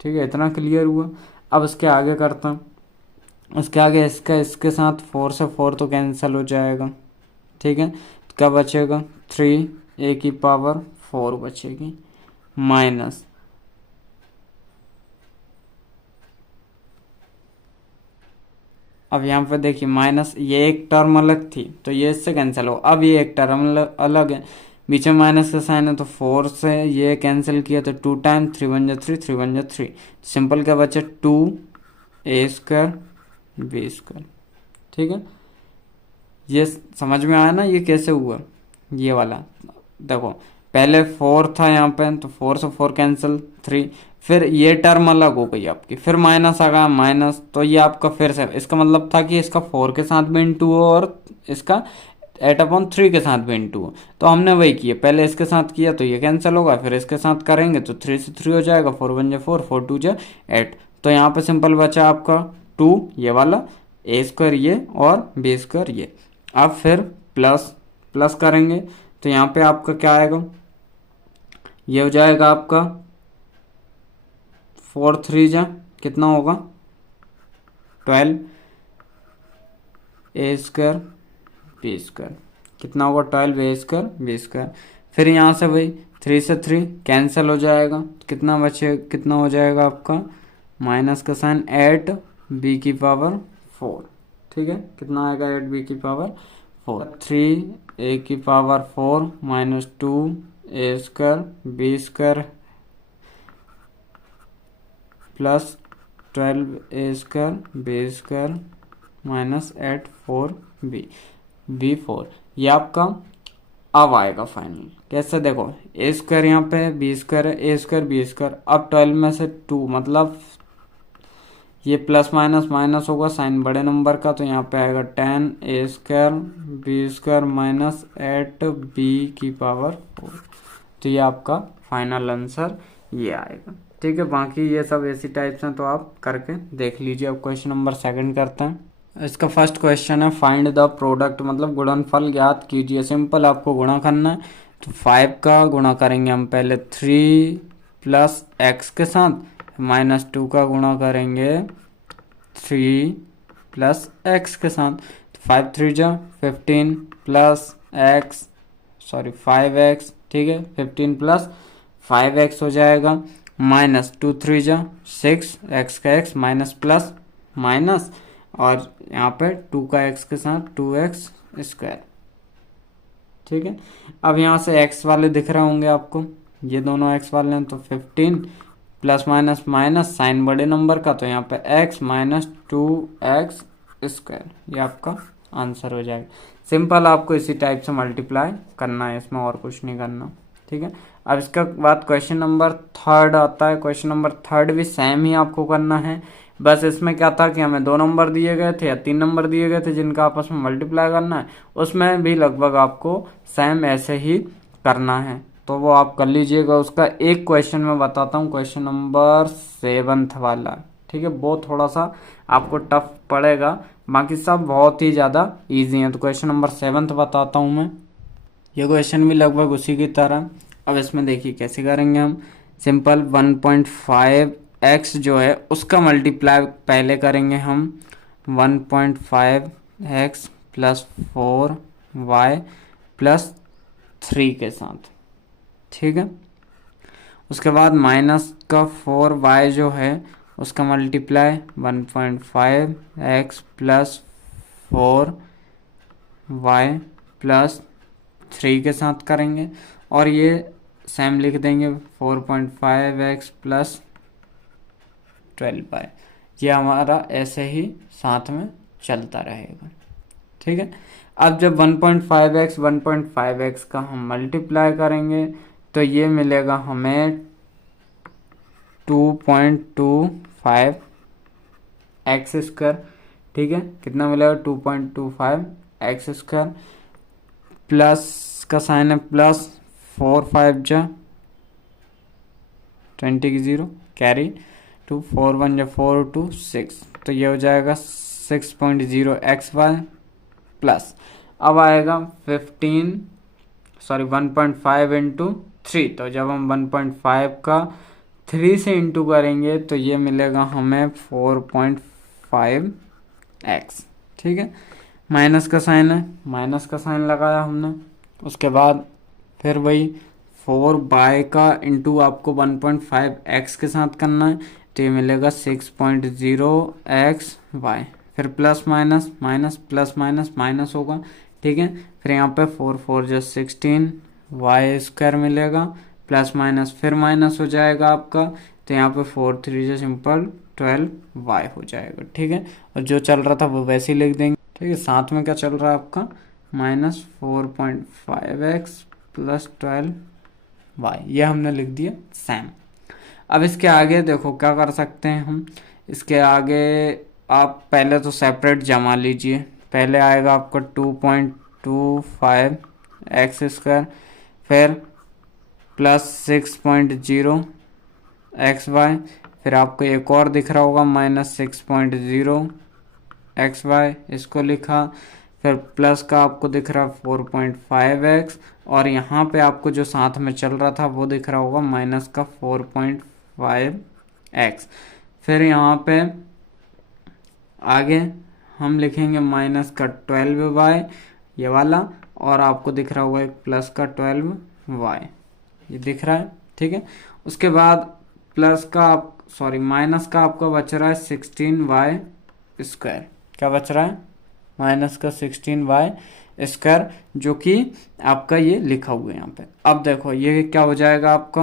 ठीक है, इतना क्लियर हुआ। अब इसके आगे करता हूँ। इसके आगे इसके साथ 4 से 4 तो कैंसिल हो जाएगा। ठीक है, तो क्या बचेगा, 3a⁴ बचेगी, माइनस अब यहाँ पे देखिए माइनस, ये एक टर्म अलग थी तो ये इससे कैंसिल हो। अब ये एक टर्म अलग है, बीच में माइनस का साइन है तो 4 से ये कैंसिल किया तो 2 टाइम 3 1 जा 3, 3 1 जा 3, सिंपल क्या बचा, 2a² b²। ठीक है, ये समझ में आया ना ये कैसे हुआ, ये वाला देखो पहले 4 था यहाँ पे तो 4 से 4 कैंसिल 3, फिर ये टर्म अलग हो गई आपकी, फिर माइनस आ गया माइनस, तो ये आपका फिर से, इसका मतलब था कि इसका 4 के साथ भी इंटू हो और इसका 8/3 के साथ भी इंटू हो, तो हमने वही किया, पहले इसके साथ किया तो ये कैंसिल होगा, फिर इसके साथ करेंगे तो 3 से 3 हो जाएगा, 4 1 जा 4, 4 2 जा 8, तो यहाँ पे सिंपल बचा आपका 2 ये वाला, a² ये और b² ये। अब फिर प्लस प्लस करेंगे तो यहाँ पे आपका क्या आएगा, ये हो जाएगा आपका 4 3 जा कितना होगा 12 a² b², कितना होगा 12 a² b²। फिर यहाँ से भाई 3 से 3 कैंसिल हो जाएगा, कितना बचे, कितना हो जाएगा आपका माइनस का साइन 8b⁴। ठीक है, कितना आएगा 8b⁴, 3a⁴ minus 2a² b² plus 12a² b² minus 8 4b 4, ये आपका अब आएगा फाइनल। कैसे देखो, a² यहाँ पे b² है, a² b², अब 12 में से 2 मतलब ये प्लस माइनस माइनस होगा, साइन बड़े नंबर का, तो यहाँ पे आएगा 10a² b² माइनस 8b⁴, तो ये आपका फाइनल आंसर ये आएगा। ठीक है, बाकी ये सब ऐसी टाइप्स हैं तो आप करके देख लीजिए। अब क्वेश्चन नंबर 2 करते हैं। इसका फर्स्ट क्वेश्चन है फाइंड द प्रोडक्ट, मतलब गुणनफल ज्ञात कीजिए। सिंपल आपको गुणा करना है, तो 5 का गुणा करेंगे हम पहले 3 प्लस x के साथ, माइनस 2 का गुणा करेंगे 3 प्लस x के साथ, तो 5 3 जा 15 प्लस x, सॉरी 5x, ठीक है 15 प्लस 5x हो जाएगा, माइनस 2 3 जा 6, x का x माइनस प्लस माइनस, और यहाँ पे 2 का x के साथ 2x²। ठीक है, अब यहाँ से x वाले दिख रहे होंगे आपको, ये दोनों x वाले हैं, तो 15 प्लस माइनस माइनस, साइन बड़े नंबर का, तो यहाँ पे x माइनस 2x², ये आपका आंसर हो जाएगा। सिंपल आपको इसी टाइप से मल्टीप्लाई करना है, इसमें और कुछ नहीं करना। ठीक है, अब इसका बाद क्वेश्चन नंबर 3 आता है। क्वेश्चन नंबर 3 भी सेम ही आपको करना है, बस इसमें क्या था कि हमें 2 नंबर दिए गए थे या 3 नंबर दिए गए थे जिनका आपस में मल्टीप्लाई करना है, उसमें भी लगभग आपको सेम ऐसे ही करना है, तो वो आप कर लीजिएगा। उसका एक क्वेश्चन मैं बताता हूँ, क्वेश्चन नंबर 7 वाला। ठीक है, वो थोड़ा सा आपको टफ पड़ेगा, बाकी सब बहुत ही ज़्यादा ईजी हैं। तो क्वेश्चन नंबर 7 बताता हूँ मैं, ये क्वेश्चन भी लगभग उसी की तरह। अब इसमें देखिए कैसे करेंगे हम, सिंपल 1.5x जो है उसका मल्टीप्लाई पहले करेंगे हम 1.5x प्लस 4y प्लस 3 के साथ। ठीक है, उसके बाद माइनस का 4y जो है उसका multiply 1.5x plus 4y plus 3 के साथ करेंगे, और ये सेम लिख देंगे 4.5x प्लस 12y, ये हमारा ऐसे ही साथ में चलता रहेगा। ठीक है, अब जब 1.5x का हम मल्टीप्लाई करेंगे तो ये मिलेगा हमें 2.25 एक्स स्क्वायर। ठीक है, कितना मिलेगा 2.25 एक्स स्क्वायर, प्लस का साइन है प्लस, 4 5 जा 20 की 0 कैरी 2, 4 1 जा 4 2 6, तो ये हो जाएगा 6.0 एक्स वाई प्लस। अब आएगा 1.5 इंटू 3, तो जब हम 1.5 का 3 से इंटू करेंगे तो ये मिलेगा हमें 4.5 एक्स। ठीक है, माइनस का साइन है, माइनस का साइन लगाया हमने। उसके बाद फिर वही 4 बाय का इंटू आपको 1.5 एक्स के साथ करना है, तो ये मिलेगा 6.0 एक्स वाई। फिर plus minus minus plus minus minus होगा। ठीक है, फिर यहाँ पे 4 4 जो 16 वाई स्क्वायर मिलेगा, प्लस माइनस फिर माइनस हो जाएगा आपका, तो यहाँ पे 4 3 जो सिंपल 12 वाई हो जाएगा। ठीक है, और जो चल रहा था वो वैसे ही लिख देंगे। ठीक है, साथ में क्या चल रहा है आपका -4.5 एक्स प्लस 12 वाई, ये हमने लिख दिया सेम। अब इसके आगे देखो क्या कर सकते हैं हम। इसके आगे आप पहले तो सेपरेट जमा लीजिए। पहले आएगा आपका 2.25 एक्स स्क्वायर, फिर प्लस 6.0 एक्स वाई, फिर आपको एक और दिख रहा होगा -6.0 एक्स वाई, इसको लिखा। फिर प्लस का आपको दिख रहा है 4.5 एक्स, और यहाँ पे आपको जो साथ में चल रहा था वो दिख रहा होगा माइनस का 4.5 एक्स। फिर यहाँ पे आगे हम लिखेंगे माइनस का 12 वाई, ये वाला, और आपको दिख रहा होगा एक प्लस का 12 वाई, ये दिख रहा है। ठीक है, उसके बाद प्लस का माइनस का आपका बच रहा है 16 वाई स्क्वायर। क्या बच रहा है? माइनस का 16 वाई स्क्वायर, जो कि आपका ये लिखा हुआ है यहाँ पे। अब देखो ये क्या हो जाएगा आपका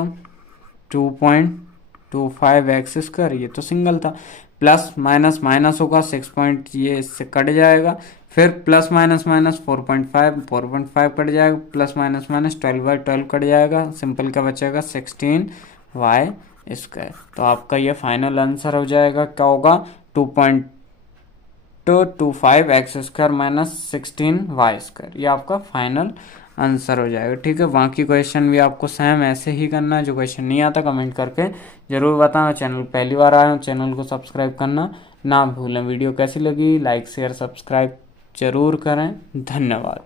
2.25 एक्स स्क्वायर, ये तो सिंगल था, प्लस माइनस माइनस होगा 6 पॉइंट, ये इससे कट जाएगा। फिर प्लस माइनस माइनस 4.5 कट जाएगा, plus minus minus 12 by 12 cut जाएगा, सिंपल का बचेगा 16 वाई स्क्वायर। तो आपका ये फाइनल आंसर हो जाएगा, क्या होगा 2.25 X square minus 16 Y square, ये आपका फाइनल आंसर हो जाएगा। ठीक है, बाकी क्वेश्चन भी आपको सेम ऐसे ही करना है। जो क्वेश्चन नहीं आता कमेंट करके जरूर बताना। चैनल पहली बार आए हो, चैनल को सब्सक्राइब करना ना भूलें। वीडियो कैसी लगी लाइक शेयर सब्सक्राइब जरूर करें। धन्यवाद।